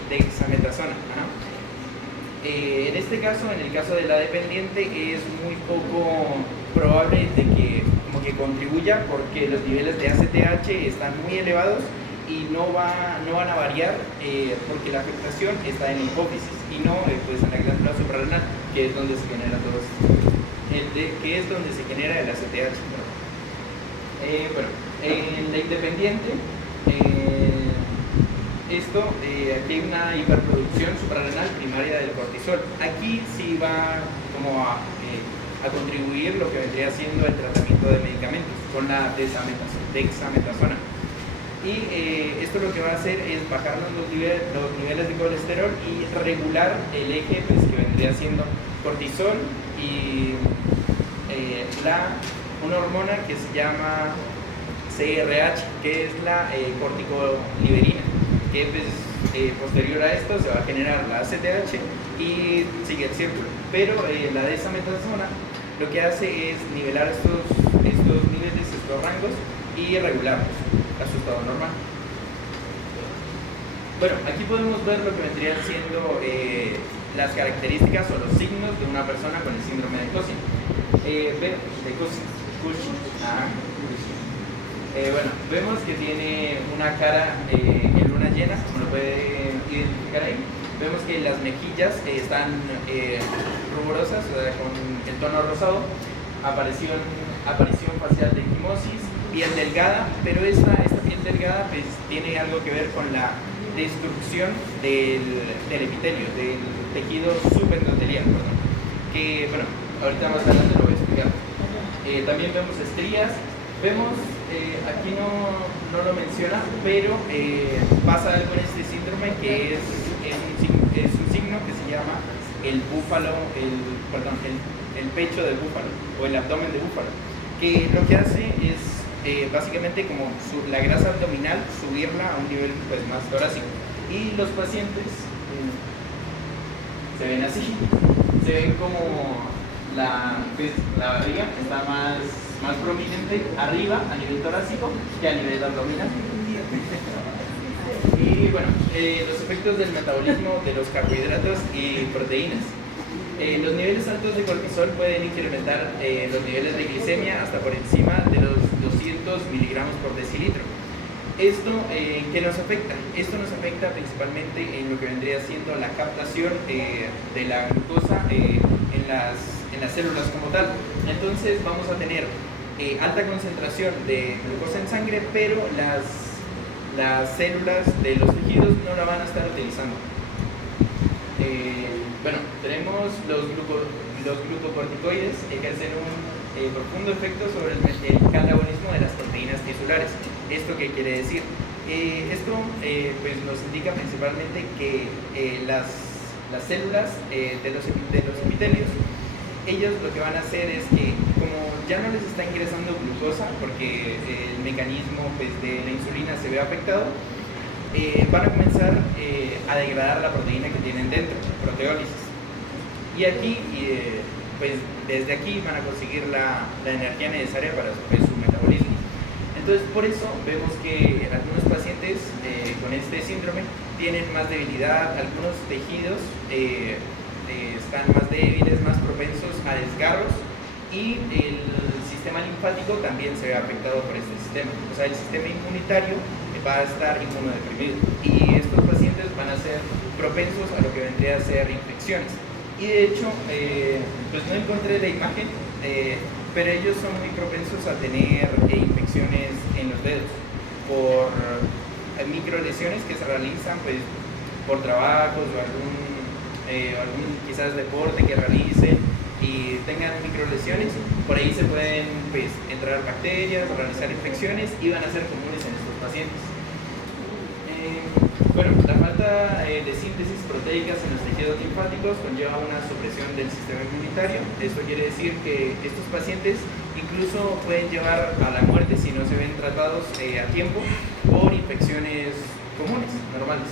dexametasona. En este caso, en el caso de la dependiente, es muy poco probable de que contribuya, porque los niveles de ACTH están muy elevados y no van a variar, porque la afectación está en la hipófisis y no pues en la glándula suprarrenal, que es donde se genera todo esto, que es donde se genera el ACTH. Bueno, en la independiente, aquí hay una hiperproducción suprarrenal primaria del cortisol. Aquí sí va como a contribuir lo que vendría siendo el tratamiento de medicamentos con la dexametasona. Y esto lo que va a hacer es bajarnos los niveles de colesterol y regular el eje, pues, que vendría siendo cortisol y una hormona que se llama CRH, que es la corticoliberina, que pues, posterior a esto se va a generar la ACTH y sigue el círculo. Pero la dexametasona lo que hace es nivelar estos niveles, estos rangos, y regularlos a su estado normal. Bueno, aquí podemos ver lo que vendrían siendo las características o los signos de una persona con el síndrome de Cushing. Bueno, vemos que tiene una cara en luna llena, como lo puede identificar ahí. Vemos que las mejillas están rugosas, o sea, con el tono rosado, aparición facial de equimosis, piel delgada, pero esta piel delgada pues tiene algo que ver con la destrucción del epitelio, del tejido subendotelial, que bueno, ahorita más adelante lo voy a explicar. También vemos estrías, aquí no lo menciona, pero pasa algo en este síndrome que es un signo que se llama el pecho del búfalo o el abdomen de búfalo, que lo que hace es básicamente como la grasa abdominal subirla a un nivel pues más torácico, y los pacientes se ven así, se ven como la barriga está más prominente arriba a nivel torácico que a nivel abdominal. Y bueno, los efectos del metabolismo de los carbohidratos y proteínas. Los niveles altos de cortisol pueden incrementar los niveles de glicemia hasta por encima de los 200 miligramos por decilitro. ¿Esto qué nos afecta? Esto nos afecta principalmente en lo que vendría siendo la captación de la glucosa en las células como tal. Entonces vamos a tener alta concentración de glucosa en sangre, pero las células de los tejidos no la van a estar utilizando. Bueno, tenemos los glucocorticoides, ejercen un profundo efecto sobre el catabolismo de las proteínas tisulares. ¿Esto qué quiere decir? Esto pues nos indica principalmente que las células de los epitelios, ellos lo que van a hacer es que, como ya no les está ingresando glucosa porque el mecanismo pues, de la insulina se ve afectado, van a comenzar a degradar la proteína que tienen dentro, proteólisis. Y aquí, pues desde aquí van a conseguir la energía necesaria para pues, su metabolismo. Entonces, por eso vemos que algunos pacientes con este síndrome tienen más debilidad, algunos tejidos están más débiles, más propensos a desgarros, y el sistema linfático también se ve afectado por este sistema. O sea, el sistema inmunitario va a estar inmunodeprimido y estos pacientes van a ser propensos a lo que vendría a ser infecciones. Y de hecho, pues no encontré la imagen, pero ellos son muy propensos a tener infecciones en los dedos por microlesiones que se realizan pues, por trabajos o algún quizás deporte que realicen y tengan microlesiones. Por ahí se pueden pues, entrar bacterias, realizar infecciones y van a ser comunes en estos pacientes. Bueno, la falta de síntesis proteicas en los tejidos linfáticos conlleva una supresión del sistema inmunitario. Esto quiere decir que estos pacientes incluso pueden llevar a la muerte si no se ven tratados a tiempo por infecciones comunes, normales.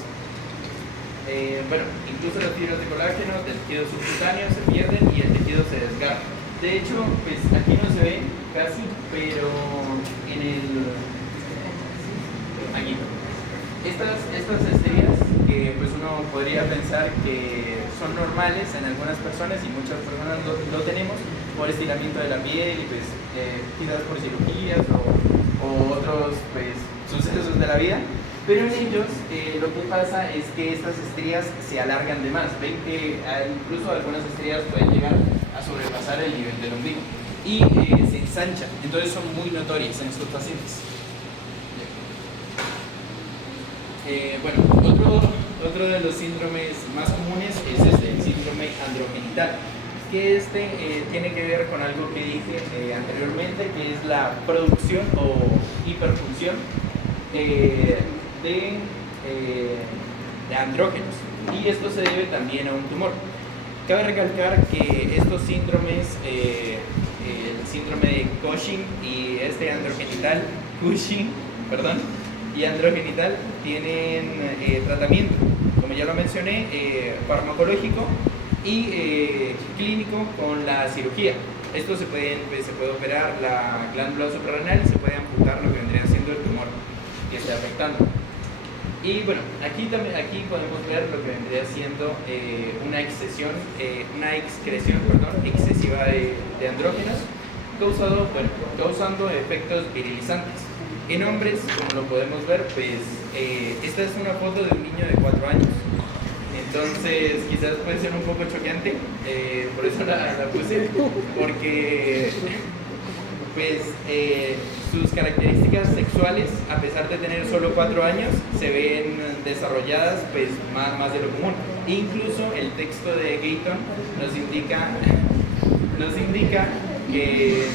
Bueno, incluso los fibras de colágeno del tejido subcutáneo se pierden y el tejido se desgarra. De hecho, pues aquí no se ve casi, pero en el... aquí. Estas estrías que pues uno podría pensar que son normales en algunas personas y muchas personas lo tenemos por estiramiento de la piel y pues quizás por cirugías o otros pues sucesos de la vida, pero en ellos lo que pasa es que estas estrías se alargan de más. Ven que incluso algunas estrías pueden llegar a sobrepasar el nivel del ombligo y se ensanchan, entonces son muy notorias en estos pacientes. Bueno, otro de los síndromes más comunes es el síndrome androgenital, que tiene que ver con algo que dije anteriormente, que es la producción o hiperfunción de andrógenos, y esto se debe también a un tumor. Cabe recalcar que estos síndromes, el síndrome de Cushing y androgenital, y androgenital tienen tratamiento, como ya lo mencioné, farmacológico y clínico con la cirugía. Esto se puede operar la glándula suprarrenal y se puede amputar lo que vendría siendo el tumor que esté afectando. Y bueno, aquí podemos ver lo que vendría siendo una excreción excesiva de andrógenos, causando efectos virilizantes. En hombres, como lo podemos ver, pues esta es una foto de un niño de 4 años. Entonces, quizás puede ser un poco choqueante, por eso la puse, porque pues sus características sexuales, a pesar de tener solo 4 años, se ven desarrolladas pues más de lo común. Incluso el texto de Gayton nos indica que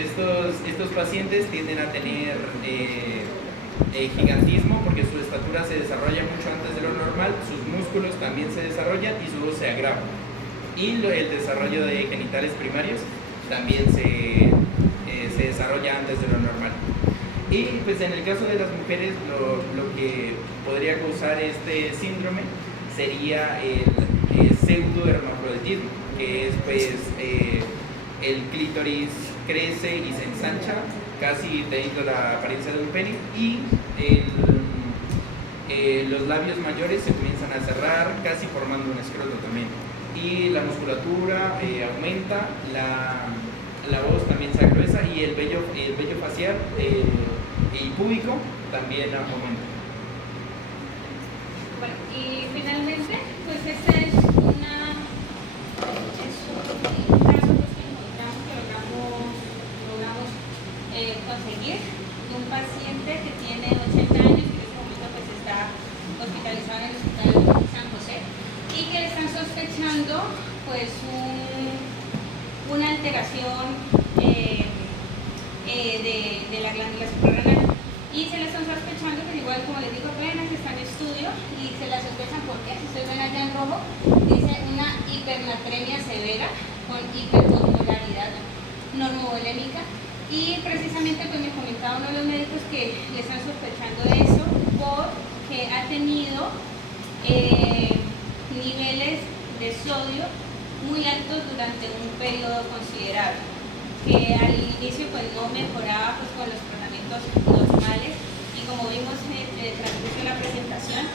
estos pacientes tienden a tener gigantismo porque su estatura se desarrolla mucho antes de lo normal, sus músculos también se desarrollan y su voz se agrava. Y el desarrollo de genitales primarios también se desarrolla antes de lo normal. Y pues en el caso de las mujeres lo que podría causar este síndrome sería el pseudohermafroditismo, que es pues el clítoris crece y se ensancha, casi teniendo la apariencia de un pene, y los labios mayores se comienzan a cerrar, casi formando un escroto también. Y la musculatura aumenta, la voz también se agruesa y el vello facial y púbico también aumenta. Bueno, y finalmente, pues este es un caso que encontramos, que logramos conseguir de un paciente que tiene 80 años, que en este momento pues está hospitalizado en el Hospital San José, y que le están sospechando pues una alteración de la glándula suprarrenal, y se le están sospechando, que igual como les digo apenas está en estudio, y se la sospechan porque, si ustedes ven allá en rojo, dice una hipernatremia severa con hiperosmolaridad normovolémica Y precisamente pues me comentaba uno de los médicos que le están sospechando eso porque ha tenido niveles de sodio muy altos durante un periodo considerable, que al inicio pues no mejoraba pues con los tratamientos normales, y como vimos en el transcurso de la presentación,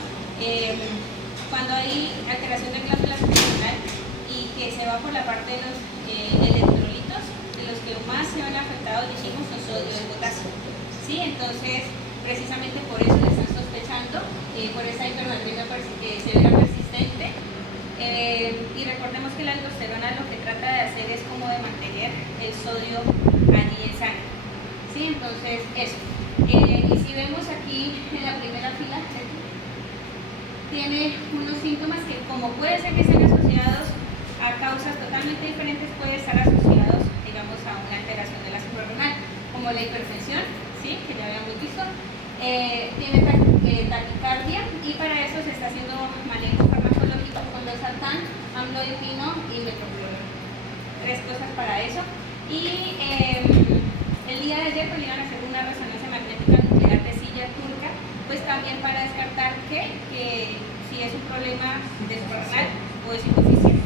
cuando hay alteración de glándula suprarrenal y que se va por la parte de los electrolitos, de los que más se ven afectados, dijimos, son sodio y potasio. ¿Sí? Entonces, precisamente por eso le están sospechando, por esa hipernatremia severa persistente. Y recordemos que la aldosterona lo que trata de hacer es como de mantener el sodio allí en sangre. ¿Sí? Entonces, eso. Y si vemos aquí en la primera fila, tiene unos síntomas que, como puede ser que estén asociados a causas totalmente diferentes, puede estar asociados, digamos, a una alteración de la suprarrenal, como la hipertensión, ¿sí? Que ya habíamos visto. Tiene taquicardia, y para eso se está haciendo manejo farmacológico con losartán, amlodipino y metoprolol. 3 cosas para eso. Y el día de ayer pues le iban a hacer una resonancia magnética nuclear de silla turca, pues también para descartar que si es un problema de suprarrenal o es insuficiente.